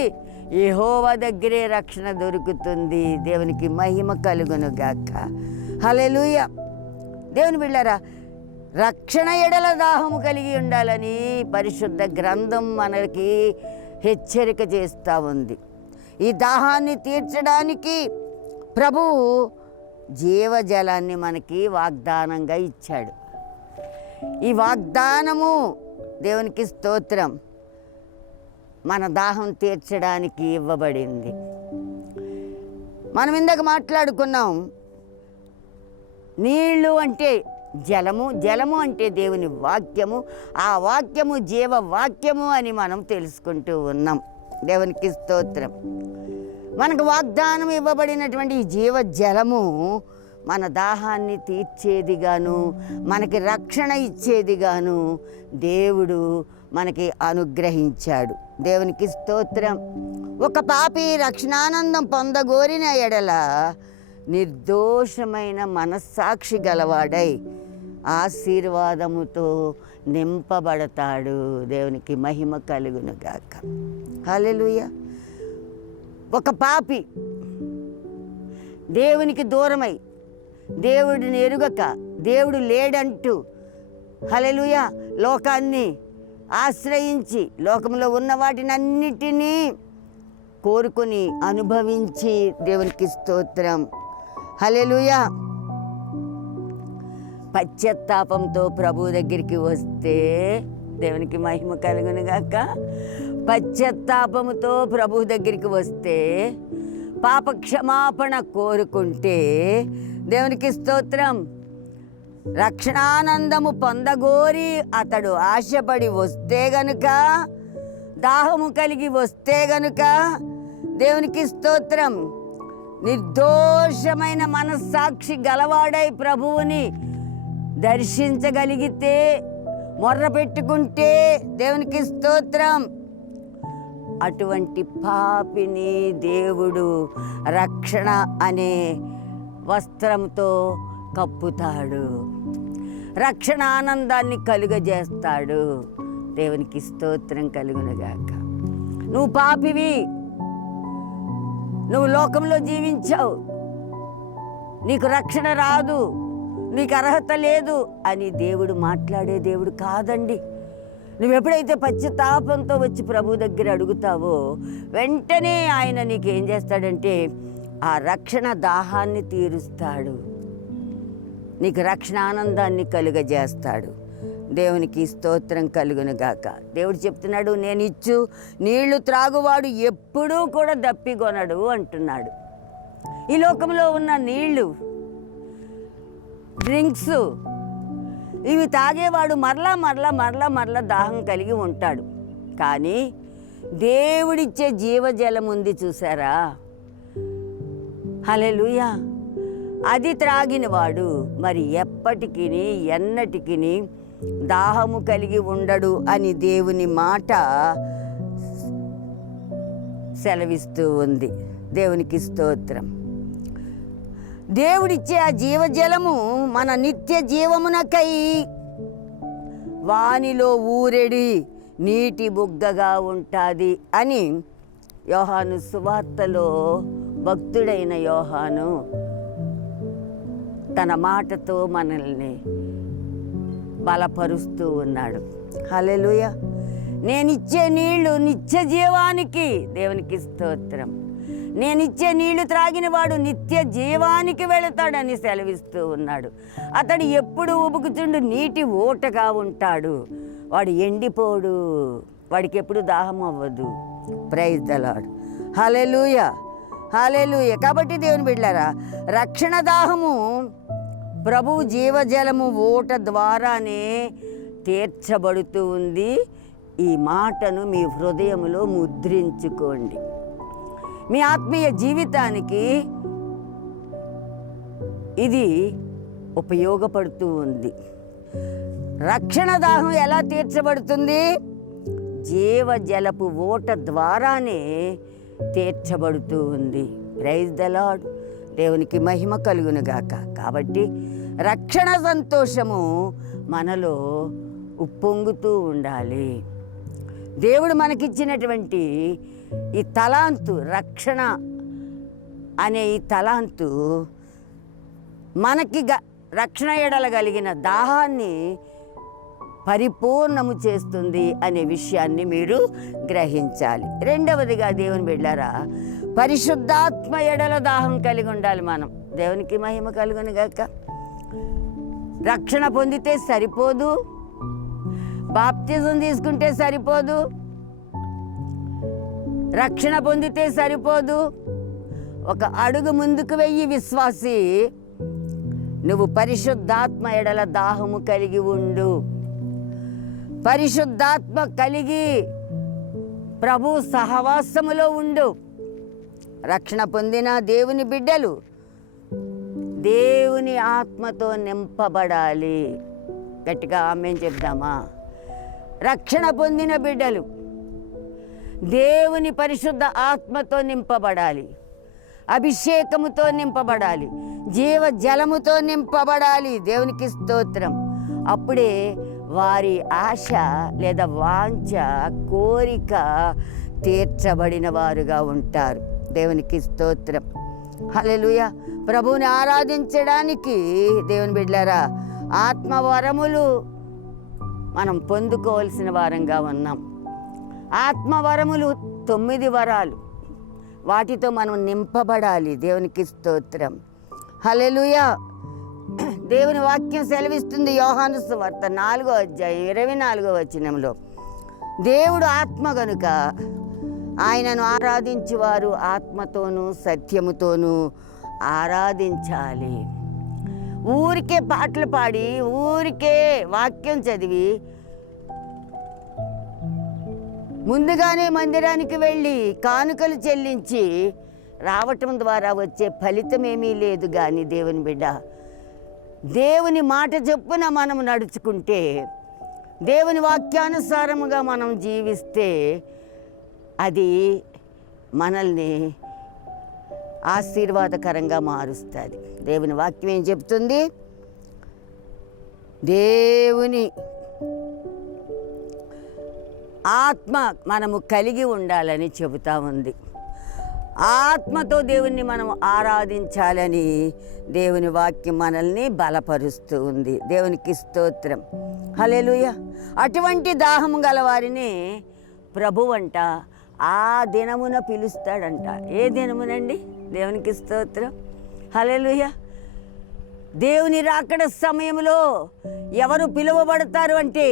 యెహోవా దగ్గరే రక్షణ దొరుకుతుంది. దేవునికి మహిమ కలుగునుగాక. హల్లెలూయా. దేవుని బిడ్డలారా, రక్షణ ఎడల దాహము కలిగి ఉండాలని పరిశుద్ధ గ్రంథం మనకి హెచ్చరిక చేస్తూ ఉంది. ఈ దాహాన్ని తీర్చడానికి ప్రభువు జీవజలాన్ని మనకి వాగ్దానంగా ఇచ్చాడు. ఈ వాగ్దానము దేవునికి స్తోత్రం మన దాహం తీర్చడానికి ఇవ్వబడింది. మనం ఇందాక మాట్లాడుకున్నాం, నీళ్ళు అంటే జలము, జలము అంటే దేవుని వాక్యము, ఆ వాక్యము జీవ వాక్యము అని మనం తెలుసుకుంటూ ఉన్నాం. దేవునికి స్తోత్రం. మనకు వాగ్దానం ఇవ్వబడినటువంటి ఈ జీవ జలము మన దాహాన్ని తీర్చేదిగాను, మనకి రక్షణ ఇచ్చేదిగాను దేవుడు మనకి అనుగ్రహించాడు. దేవునికి స్తోత్రం. ఒక పాపి రక్షణానందం పొందగోరిన ఎడల నిర్దోషమైన మనస్సాక్షి గలవాడై ఆశీర్వాదముతో నింపబడతాడు. దేవునికి మహిమ కలుగునుగాక. హల్లెలూయా. ఒక పాపి దేవునికి దూరమై, దేవుడిని ఎరుగక, దేవుడు లేడంటూ హల్లెలూయా లోకాన్ని ఆశ్రయించి లోకంలో ఉన్న వాటినన్నిటినీ కోరుకొని అనుభవించి, దేవునికి స్తోత్రం హల్లెలూయా, పశ్చాత్తాపంతో ప్రభు దగ్గరికి వస్తే, దేవునికి మహిమ కలుగును గాక, పశ్చాత్తాపముతో ప్రభు దగ్గరికి వస్తే, పాప క్షమాపణ కోరుకుంటే, దేవునికి స్తోత్రం, రక్షణానందము పొందగోరి అతడు ఆశపడి వస్తే గనుక, దాహము కలిగి వస్తే గనుక, దేవునికి స్తోత్రం, నిర్దోషమైన మనస్సాక్షి గలవాడై ప్రభువుని దర్శించగలిగితే, మొర్ర పెట్టుకుంటే, దేవునికి స్తోత్రం, అటువంటి పాపిని దేవుడు రక్షణ అనే వస్త్రంతో కప్పుతాడు, రక్షణ ఆనందాన్ని కలుగజేస్తాడు. దేవునికి స్తోత్రం కలుగునుగాక. నువ్వు పాపివి, నువ్వు లోకంలో జీవించావు, నీకు రక్షణ రాదు, నీకు అర్హత లేదు అని దేవుడు మాట్లాడే దేవుడు కాదండి. నువ్వు ఎప్పుడైతే పశ్చాత్తాపంతో వచ్చి ప్రభు దగ్గర అడుగుతావో, వెంటనే ఆయన నీకేం చేస్తాడంటే ఆ రక్షణ దాహాన్ని తీరుస్తాడు, నీకు రక్షణ ఆనందాన్ని కలుగజేస్తాడు. దేవునికి స్తోత్రం కలుగునుగాక. దేవుడు చెప్తున్నాడు, నేను ఇచ్చు నీళ్లు త్రాగువాడు ఎప్పుడూ కూడా దప్పికొనడు అంటున్నాడు. ఈ లోకంలో ఉన్న నీళ్లు, డ్రింక్స్, ఇవి తాగేవాడు మరలా దాహం కలిగి ఉంటాడు. కానీ దేవుడిచ్చే జీవజలం ఉంది చూసారా, హల్లెలూయా, అది త్రాగిన వాడు మరి ఎప్పటికీ ఎన్నటికి దాహము కలిగి ఉండడు అని దేవుని మాట సెలవిస్తూ ఉంది. దేవునికి స్తోత్రం. దేవుడిచ్చే ఆ జీవజలము మన నిత్య జీవమునకై వానిలో ఊరెడి నీటి బుగ్గగా ఉంటుంది అని యోహాను సువార్తలో భక్తుడైన యోహాను తన మాటతో మనల్ని బలపరుస్తూ ఉన్నాడు. హల్లెలూయా. నేనిచ్చే నీళ్లు నిత్య జీవానికి, దేవునికి స్తోత్రం, నేనిచ్చే నీళ్లు త్రాగిన వాడు నిత్య జీవానికి వెళతాడని సెలవిస్తూ ఉన్నాడు. అతడు ఎప్పుడు ఉబుకుచుండు నీటి ఊటగా ఉంటాడు, వాడు ఎండిపోడు, వాడికి ఎప్పుడు దాహం అవ్వదు. Praise the lord. Hallelujah, hallelujah. కాబట్టి దేవుని బిడ్డలారా, రక్షణ దాహము ప్రభువు జీవజలము ఊట ద్వారానే తీర్చబడుతూ ఉంది. ఈ మాటను మీ హృదయములో ముద్రించుకోండి. మీ ఆత్మీయ జీవితానికి ఇది ఉపయోగపడుతూ ఉంది. రక్షణ దాహం ఎలా తీర్చబడుతుంది? జీవజలపు ఊట ద్వారానే తీర్చబడుతూ ఉంది. Praise the lord. దేవునికి మహిమ కలుగునుగాక. కాబట్టి రక్షణ సంతోషము మనలో ఉప్పొంగుతూ ఉండాలి. దేవుడు మనకిచ్చినటువంటి ఈ తలాంతు, రక్షణ అనే ఈ తలాంతు మనకి రక్షణ ఎడల కలిగిన దాహాన్ని పరిపూర్ణము చేస్తుంది అనే విషయాన్ని మీరు గ్రహించాలి. రెండవదిగా దేవుని బిడ్డలారా, పరిశుద్ధాత్మ ఎడల దాహం కలిగి ఉండాలి మనం. దేవునికి మహిమ కలుగునుగాక. రక్షణ పొందితే సరిపోదు, బాప్తిజం తీసుకుంటే సరిపోదు, రక్షణ పొందితే సరిపోదు. ఒక అడుగు ముందుకు వెయ్యి విశ్వాసి, నువ్వు పరిశుద్ధాత్మ ఎడల దాహము కలిగి ఉండు. పరిశుద్ధాత్మ కలిగి ప్రభు సహవాసములో ఉండు. రక్షణ పొందిన దేవుని బిడ్డలు దేవుని ఆత్మతో నింపబడాలి. గట్టిగా ఆమేన్ చెప్దామా? రక్షణ పొందిన బిడ్డలు దేవుని పరిశుద్ధ ఆత్మతో నింపబడాలి, అభిషేకముతో నింపబడాలి, జీవజలముతో నింపబడాలి. దేవునికి స్తోత్రం. అప్పుడే వారి ఆశ లేదా వాంఛ, కోరిక తీర్చబడిన వారుగా ఉంటారు. దేవునికి స్తోత్రం. హల్లెలూయా. ప్రభువుని ఆరాధించడానికి దేవుని బిడ్డలారా ఆత్మవరములు మనం పొందుకోవాల్సిన వారంగా ఉన్నాం. ఆత్మవరములు 9 వరాలు, వాటితో మనం నింపబడాలి. దేవునికి స్తోత్రం. హల్లెలూయా. దేవుని వాక్యం సెలవిస్తుంది యోహాను సువార్త 4వ అధ్యాయం 24వ వచనంలో, దేవుడు ఆత్మ గనుక ఆయనను ఆరాధించువారు ఆత్మతోనూ సత్యముతోనూ ఆరాధించాలి. ఊరికే పాటలు పాడి, ఊరికే వాక్యం చదివి, ముందుగానే మందిరానికి వెళ్ళి కానుకలు చెల్లించి రావటం ద్వారా వచ్చే ఫలితం ఏమీ లేదు. కానీ దేవుని బిడ్డ, దేవుని మాట చొప్పున మనం నడుచుకుంటే, దేవుని వాక్యానుసారముగా మనం జీవిస్తే అది మనల్ని ఆశీర్వాదకరంగా మారుస్తుంది. దేవుని వాక్యం ఏం చెప్తుంది? దేవుని ఆత్మ మనము కలిగి ఉండాలని చెబుతా ఉంది. ఆత్మతో దేవుణ్ణి మనం ఆరాధించాలని దేవుని వాక్యం మనల్ని బలపరుస్తూ ఉంది. దేవునికి స్తోత్రం. హల్లెలూయా. అటువంటి దాహము గల వారిని ప్రభువంట ఆ దినమున పిలుస్తాడంట. ఏ దినమునండి? దేవునికి స్తోత్రం. హల్లెలూయా. దేవుని రాకడ సమయంలో ఎవరు పిలువబడతారు అంటే,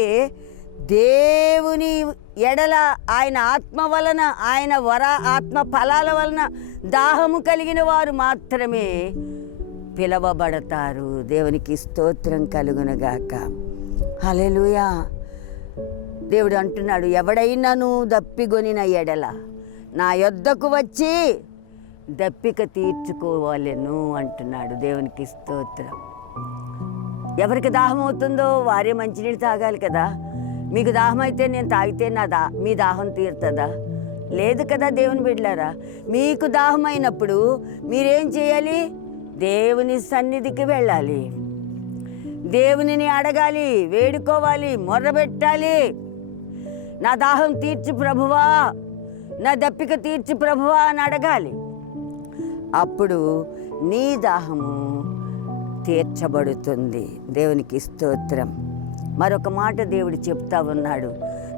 దేవుని ఎడల ఆయన ఆత్మ వలన, ఆయన ఆత్మ ఫలాల వలన దాహము కలిగిన వారు మాత్రమే పిలవబడతారు. దేవునికి స్తోత్రం కలుగునుగాక. హల్లెలూయా. దేవుడు అంటున్నాడు, ఎవడైనాను దప్పిగొనిన ఎడల నా యొద్దకు వచ్చి దప్పిక తీర్చుకోవాలను అంటున్నాడు. దేవునికి స్తోత్రం. ఎవరికి దాహం అవుతుందో వారే మంచినీళ్ళు తాగాలి కదా. మీకు దాహం అయితే నేను తాగితే మీ దాహం తీరుతుందా? లేదు కదా. దేవుని బిడ్డలారా, మీకు దాహం అయినప్పుడు మీరేం చేయాలి? దేవుని సన్నిధికి వెళ్ళాలి, దేవునిని అడగాలి, వేడుకోవాలి, మొర్రబెట్టాలి. నా దాహం తీర్చు ప్రభువా, నా దప్పిక తీర్చు ప్రభువా అని అడగాలి. అప్పుడు నీ దాహము తీర్చబడుతుంది. దేవునికి స్తోత్రం. మరొక మాట దేవుడు చెప్తా ఉన్నాడు,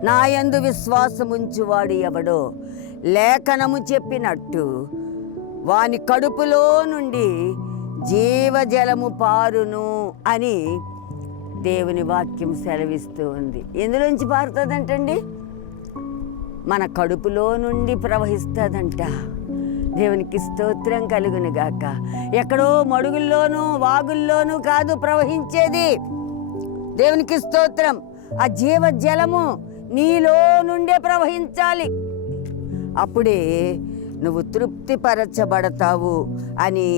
నా యందు విశ్వాసముంచువాడు ఎవడో లేఖనము చెప్పినట్టు వాని కడుపులో నుండి జీవజలము పారును అని దేవుని వాక్యం సెలవిస్తూ ఉంది. ఎందులోంచి పారుతుందంటండి? మన కడుపులో నుండి ప్రవహిస్తుందంట. దేవునికి స్తోత్రం కలుగునుగాక. ఎక్కడో మడుగుల్లోనూ వాగుల్లోనూ కాదు ప్రవహించేది. దేవునికి స్తోత్రం. ఆ జీవజలము నీలో నుండే ప్రవహించాలి. అప్పుడే నువ్వు తృప్తిపరచబడతావు అని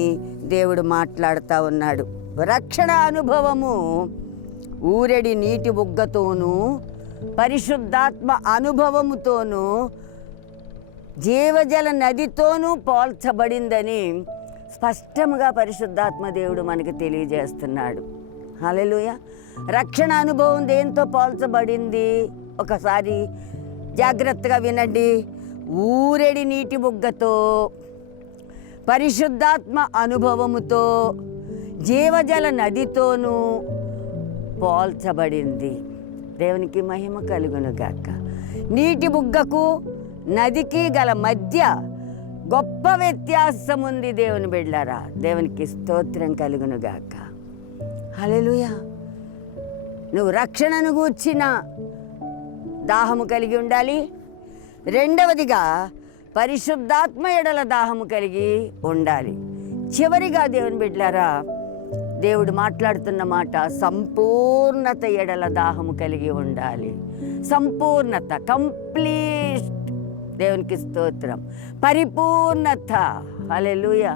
దేవుడు మాట్లాడుతూ ఉన్నాడు. రక్షణ అనుభవము ఊరెడి నీటి బుగ్గతోనూ పరిశుద్ధాత్మ అనుభవముతోనూ జీవజల నదితోనూ పోల్చబడిందని స్పష్టంగా పరిశుద్ధాత్మ దేవుడు మనకి తెలియజేస్తున్నాడు. హల్లెలూయా. రక్షణ అనుభవం దేంతో పోల్చబడింది? ఒకసారి జాగ్రత్తగా వినండి. ఊరెడి నీటి బుగ్గతో, పరిశుద్ధాత్మ అనుభవముతో, జీవజల నదితోనూ పోల్చబడింది. దేవునికి మహిమ కలుగునుగాక. నీటి బుగ్గకు నదికి గల మధ్య గొప్ప వ్యత్యాసం ఉంది. దేవుని బిడ్డలారా, దేవునికి స్తోత్రం కలుగునుగాక. హల్లెలూయా. నువ్వు రక్షణను గూర్చిన దాహము కలిగి ఉండాలి. రెండవదిగా పరిశుద్ధాత్మ ఎడల దాహము కలిగి ఉండాలి. చివరిగా దేవుని బిడ్డలారా, దేవుడు మాట్లాడుతున్న మాట సంపూర్ణత ఎడల దాహము కలిగి ఉండాలి. సంపూర్ణత, కంప్లీట్. దేవునికి స్తోత్రం. పరిపూర్ణత. హల్లెలూయా,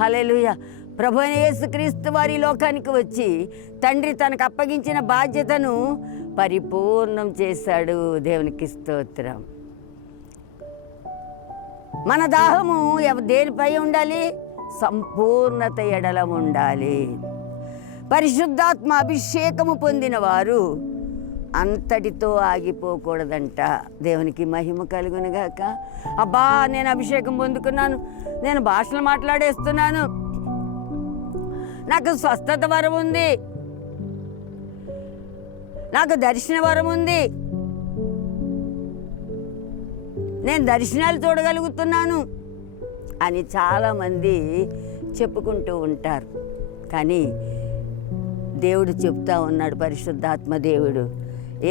హల్లెలూయా. ప్రభు అయిన యేసుక్రీస్తు వారి లోకానికి వచ్చి తండ్రి తనకు అప్పగించిన బాధ్యతను పరిపూర్ణం చేశాడు. దేవునికి స్తోత్రం. మన దాహము దేనిపై ఉండాలి? సంపూర్ణత ఎడల ఉండాలి. పరిశుద్ధాత్మ అభిషేకము పొందిన వారు అంతటితో ఆగిపోకూడదంట. దేవునికి మహిమ కలుగునుగాక. అబ్బా, నేను అభిషేకం పొందుకున్నాను, నేను భాషలు మాట్లాడేస్తున్నాను, నాకు స్వస్థత వరం ఉంది, నాకు దర్శన వరం ఉంది, నేను దర్శనాలు చూడగలుగుతున్నాను అని చాలామంది చెప్పుకుంటూ ఉంటారు. కానీ దేవుడు చెప్తా ఉన్నాడు, పరిశుద్ధాత్మ దేవుడు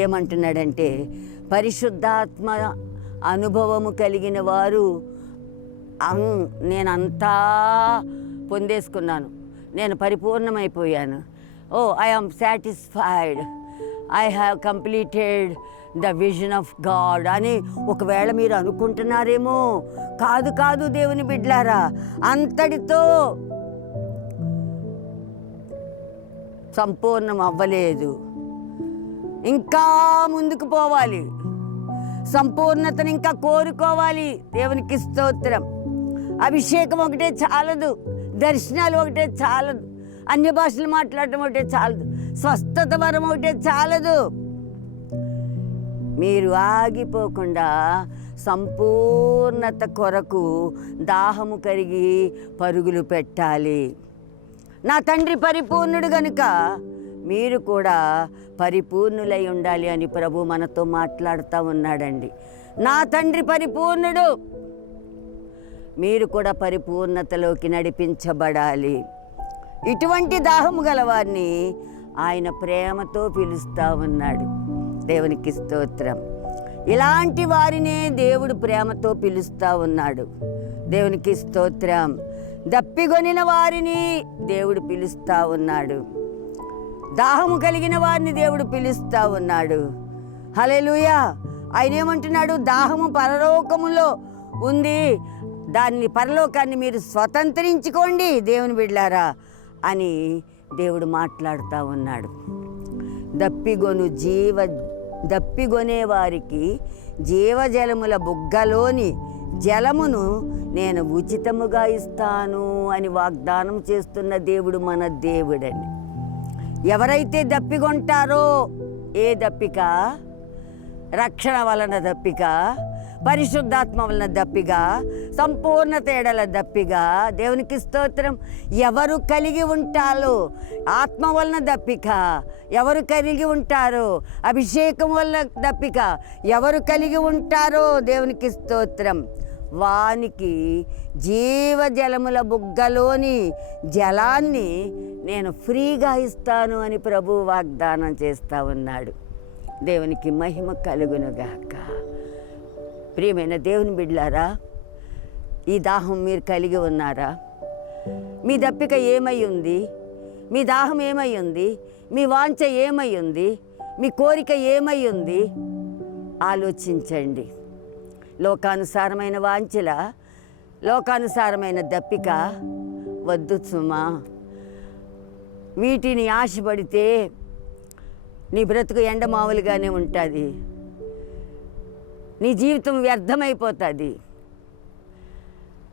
ఏమంటున్నాడంటే, పరిశుద్ధాత్మ అనుభవము కలిగిన వారు నేనంతా పొందేసుకున్నాను, నేను పరిపూర్ణమైపోయాను, oh I am satisfied, I have completed the vision of God అని ఒకవేళ మీరు అనుకుంటున్నారేమో. కాదు కాదు దేవుని బిడ్డలారా, అంతటితో సంపూర్ణం అవ్వలేదు, ఇంకా ముందుకు పోవాలి, సంపూర్ణతను ఇంకా కోరుకోవాలి. దేవునికి స్తోత్రం. అభిషేకం ఒకటే చాలదు, దర్శనాలు ఒకటే చాలదు, అన్య భాషలు మాట్లాడటం ఒకటే చాలదు, స్వస్థత వరం ఒకటే చాలదు. మీరు ఆగిపోకుండా సంపూర్ణత కొరకు దాహము కరిగి పరుగులు పెట్టాలి. నా తండ్రి పరిపూర్ణుడు గనుక మీరు కూడా పరిపూర్ణులై ఉండాలి అని ప్రభు మనతో మాట్లాడుతూ ఉన్నాడండి. నా తండ్రి పరిపూర్ణుడు, మీరు కూడా పరిపూర్ణతలోకి నడిపించబడాలి. ఇటువంటి దాహము గలవారిని ఆయన ప్రేమతో పిలుస్తూ ఉన్నాడు. దేవునికి స్తోత్రం. ఇలాంటి వారినే దేవుడు ప్రేమతో పిలుస్తూ ఉన్నాడు. దేవునికి స్తోత్రం. దప్పిగొనిన వారిని దేవుడు పిలుస్తూ ఉన్నాడు, దాహము కలిగిన వారిని దేవుడు పిలుస్తూ ఉన్నాడు. హల్లెలూయా. ఆయన ఏమంటున్నాడు, దాహము పరలోకములో ఉంది, దాన్ని పరలోకాన్ని మీరు స్వతంత్రించుకోండి దేవుని బిడ్డలారా అని దేవుడు మాట్లాడుతూ ఉన్నాడు. దప్పిగొనే వారికి జీవజలముల బుగ్గలోని జలమును నేను ఉచితముగా ఇస్తాను అని వాగ్దానం చేస్తున్న దేవుడు మన దేవుడండి. ఎవరైతే దప్పిగొంటారో, ఏ దప్పిక? రక్షణ వలన దప్పిక, పరిశుద్ధాత్మ వలన దప్పిక, సంపూర్ణత ఎడల దప్పిక. దేవునికి స్తోత్రం. ఎవరు కలిగి ఉంటారో ఆత్మ వలన దప్పిక, ఎవరు కలిగి ఉంటారో అభిషేకం వలన దప్పిక, ఎవరు కలిగి ఉంటారో దేవునికి స్తోత్రం, వానికి జీవజలముల బుగ్గలోని జలాన్ని నేను ఫ్రీగా ఇస్తాను అని ప్రభు వాగ్దానం చేస్తూ ఉన్నాడు. దేవునికి మహిమ కలుగునుగాక. ప్రియమైన దేవుని బిడ్డలారా, ఈ దాహం మీరు కలిగి ఉన్నారా? మీ దప్పిక ఏమై ఉంది? మీ దాహం ఏమై ఉంది? మీ వాంఛ ఏమై ఉంది? మీ కోరిక ఏమై ఉంది? ఆలోచించండి. లోకానుసారమైన వాంఛల, లోకానుసారమైన దప్పిక వద్దు సుమా. వీటిని ఆశపడితే నీ బ్రతుకు ఎండమావులుగానే ఉంటుంది, నీ జీవితం వ్యర్థమైపోతుంది.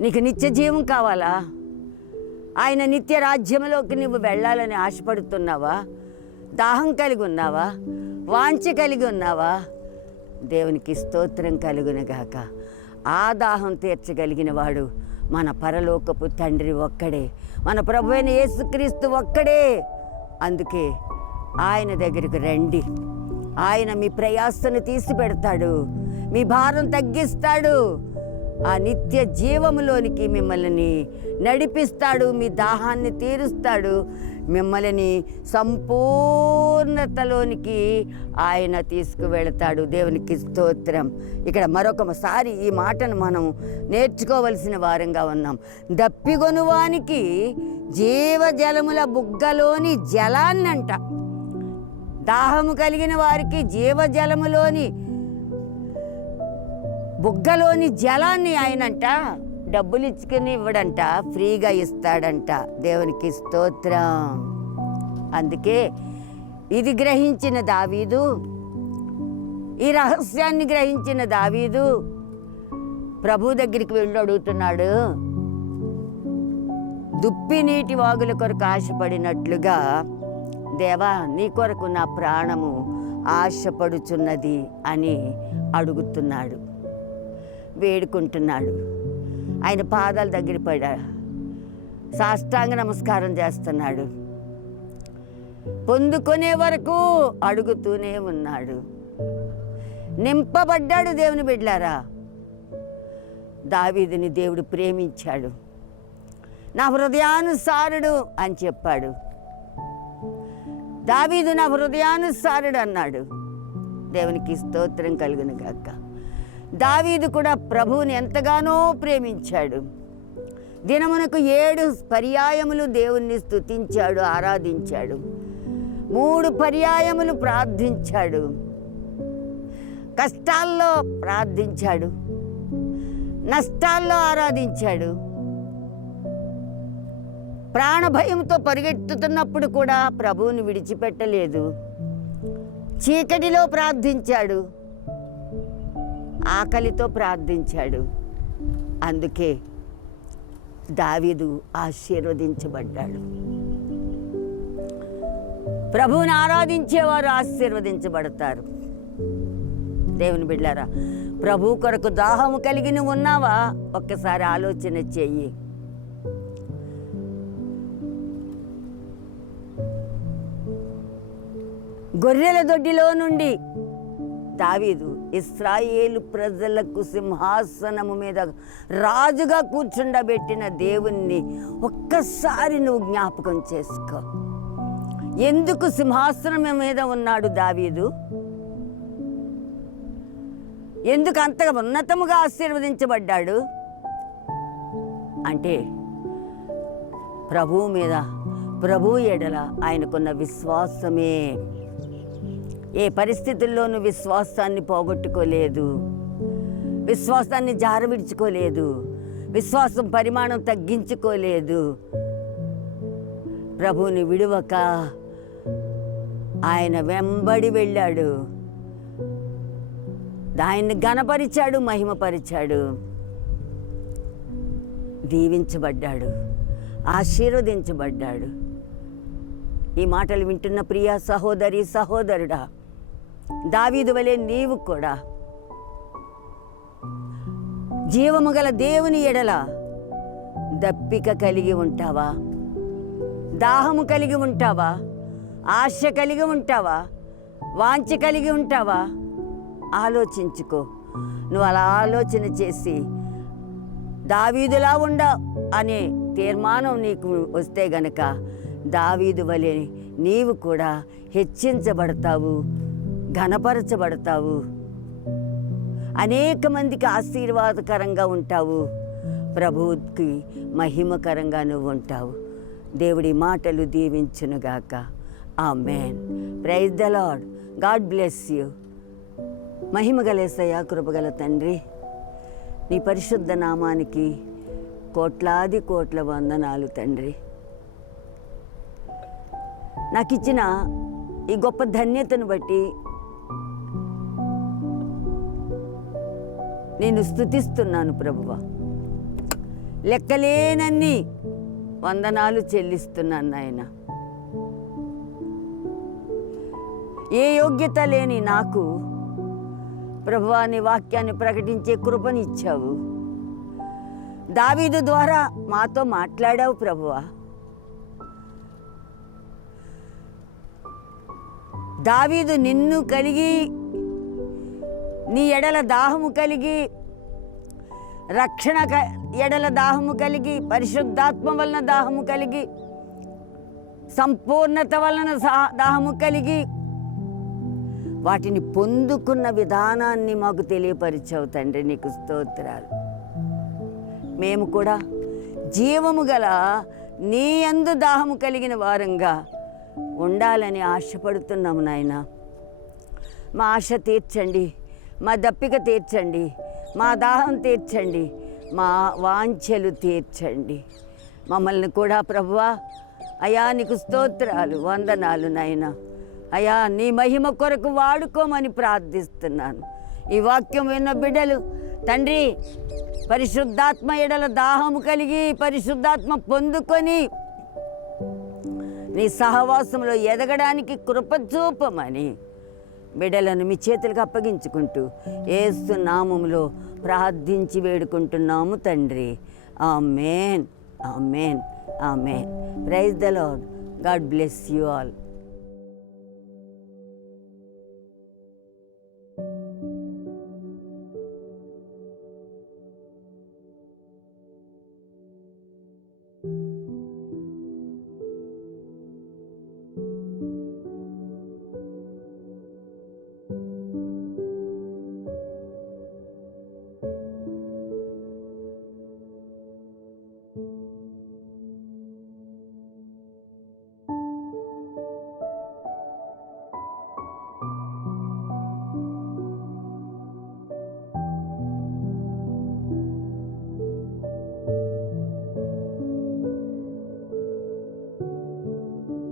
నీకు నిత్య జీవం కావాలా? ఆయన నిత్య రాజ్యంలోకి నువ్వు వెళ్ళాలని ఆశపడుతున్నావా? దాహం కలిగి ఉన్నావా? వాంఛ కలిగి ఉన్నావా? దేవునికి స్తోత్రం కలుగునుగాక. ఆ దాహం తీర్చగలిగిన వాడు మన పరలోకపు తండ్రి ఒక్కడే, మన ప్రభువైన యేసుక్రీస్తు ఒక్కడే. అందుకే ఆయన దగ్గరికి రండి. ఆయన మీ ప్రయాసను తీసి పెడతాడు, మీ భారం తగ్గిస్తాడు, ఆ నిత్య జీవములోనికి మిమ్మల్ని నడిపిస్తాడు, మీ దాహాన్ని తీరుస్తాడు, మిమ్మల్ని సంపూర్ణతలోనికి ఆయన తీసుకువెళతాడు. దేవునికి స్తోత్రం. ఇక్కడ మరొకసారి ఈ మాటను మనం నేర్చుకోవలసిన వారంగా ఉన్నాం. దప్పిగొనువానికి జీవజలముల బుగ్గలోని జలాన్నంట, దాహము కలిగిన వారికి జీవజలములోని బుగ్గలోని జలాన్ని ఆయనంట డబ్బులు ఇచ్చుకుని ఇవ్వడంట, ఫ్రీగా ఇస్తాడంట. దేవునికి స్తోత్రం. అందుకే ఇది గ్రహించిన దావీదు, ఈ రహస్యాన్ని గ్రహించిన దావీదు ప్రభు దగ్గరికి వెళ్ళి అడుగుతున్నాడు, దుప్పి నీటి వాగుల కొరకు ఆశపడినట్లుగా దేవా నీ కొరకు నా ప్రాణము ఆశపడుచున్నది అని అడుగుతున్నాడు, వేడుకుంటున్నాడు. ఆయన పాదాల దగ్గర పడా సాష్టాంగ నమస్కారం చేస్తున్నాడు. పొందుకునే వరకు అడుగుతూనే ఉన్నాడు. నింపబడ్డాడు. దేవుని బిడ్డలారా, దావీదుని దేవుడు ప్రేమించాడు. నా హృదయానుసారుడు అని చెప్పాడు. దావీదు నా హృదయానుసారుడు అన్నాడు. దేవునికి స్తోత్రం కలుగును గాక. దావీదు కూడా ప్రభువుని ఎంతగానో ప్రేమించాడు. దినమునకు 7 పర్యాయములు దేవుణ్ణి స్తుతించాడు, ఆరాధించాడు. 3 పర్యాయములు ప్రార్థించాడు. కష్టాల్లో ప్రార్థించాడు, నష్టాల్లో ఆరాధించాడు. ప్రాణభయంతో పరిగెత్తుతున్నప్పుడు కూడా ప్రభువుని విడిచిపెట్టలేదు. చీకటిలో ప్రార్థించాడు, ఆకలితో ప్రార్థించాడు. అందుకే దావీదు ఆశీర్వదించబడ్డాడు. ప్రభువుని ఆరాధించేవారు ఆశీర్వదించబడతారు. దేవుని బిడ్డలారా, ప్రభు కొరకు దాహము కలిగి నువ్వు ఉన్నావా? ఒక్కసారి ఆలోచన చెయ్యి. గొర్రెల దొడ్డిలో నుండి దావీదు ఇశ్రాయేలు ప్రజలకు సింహాసనము మీద రాజుగా కూర్చుండబెట్టిన దేవుణ్ణి ఒక్కసారి నువ్వు జ్ఞాపకం చేసుకో. ఎందుకు సింహాసనం మీద ఉన్నాడు దావీదు? ఎందుకు అంతగా ఉన్నతముగా ఆశీర్వదించబడ్డాడు అంటే ప్రభువు మీద, ప్రభువు ఎడల ఆయనకున్న విశ్వాసమే. ఏ పరిస్థితుల్లోనూ విశ్వాసాన్ని పోగొట్టుకోలేదు, విశ్వాసాన్ని జారవిడుచుకోలేదు, విశ్వాసం పరిమాణం తగ్గించుకోలేదు. ప్రభువుని విడువక ఆయన వెంబడి వెళ్ళాడు. ఆయన్ని ఘనపరిచాడు, మహిమపరిచాడు, దీవించబడ్డాడు, ఆశీర్వదించబడ్డాడు. ఈ మాటలు వింటున్న ప్రియ సహోదరి, సహోదరుడా, దావీదు వలె నీవు కూడా జీవము గల దేవుని ఎడల దప్పిక కలిగి ఉంటావా? దాహము కలిగి ఉంటావా? ఆశ కలిగి ఉంటావా? వాంఛ కలిగి ఉంటావా? ఆలోచించుకో. నువ్వు అలా ఆలోచన చేసి దావీదులా ఉండ అనే తీర్మానం నీకు వస్తే గనక దావీదు వలె నీవు కూడా హెచ్చించబడతావు, ఘనపరచబడతావు, అనేక మందికి ఆశీర్వాదకరంగా ఉంటావు, ప్రభువుకి మహిమకరంగా నువ్వు ఉంటావు. దేవుడి మాటలు దీవించునుగాక. Amen. Praise the lord. God bless you. మహిమగల యేసయ్యా, కృపగల తండ్రి, నీ పరిశుద్ధ నామానికి కోట్లాది కోట్ల వందనాలు తండ్రి. నాకు ఇచ్చిన ఈ గొప్ప ధన్యతను బట్టి నేను స్తుతిస్తున్నాను ప్రభువా. లెక్కలేనన్ని వందనాలు చెల్లిస్తున్నాను నాయన. ఏ యోగ్యత లేని నాకు ప్రభువా నీ వాక్యాన్ని ప్రకటించే కృపనిచ్చావు. దావీదు ద్వారా మాతో మాట్లాడావు ప్రభువా. దావీదు నిన్ను కలిగి, నీ ఎడల దాహము కలిగి, రక్షణ ఎడల దాహము కలిగి, పరిశుద్ధాత్మ వలన దాహము కలిగి, సంపూర్ణత వలన దాహము కలిగి, వాటిని పొందుకున్న విధానాన్ని మాకు తెలియపరిచావు తండ్రి. నీకు స్తోత్రాలు. మేము కూడా జీవము గల నీ యందు దాహము కలిగిన వారంగా ఉండాలని ఆశపడుతున్నాము నాయన. మా ఆశ తీర్చండి, మా దప్పిక తీర్చండి, మా దాహం తీర్చండి, మా వాంఛలు తీర్చండి. మమ్మల్ని కూడా ప్రభువా అయ్యా నీకు స్తోత్రాలు, వందనాలు నాయన. అయ్యా నీ మహిమ కొరకు వాడుకోమని ప్రార్థిస్తున్నాను. ఈ వాక్యం విన్న బిడ్డలు తండ్రి పరిశుద్ధాత్మ ఎడల దాహము కలిగి, పరిశుద్ధాత్మ పొందుకొని నీ సహవాసంలో ఎదగడానికి కృప చూపమని బిడ్డలను మీ చేతులకు అప్పగించుకుంటూ యేసు నామములో ప్రార్థించి వేడుకుంటున్నాము తండ్రి. Amen, amen, amen. Praise the lord. God bless you all.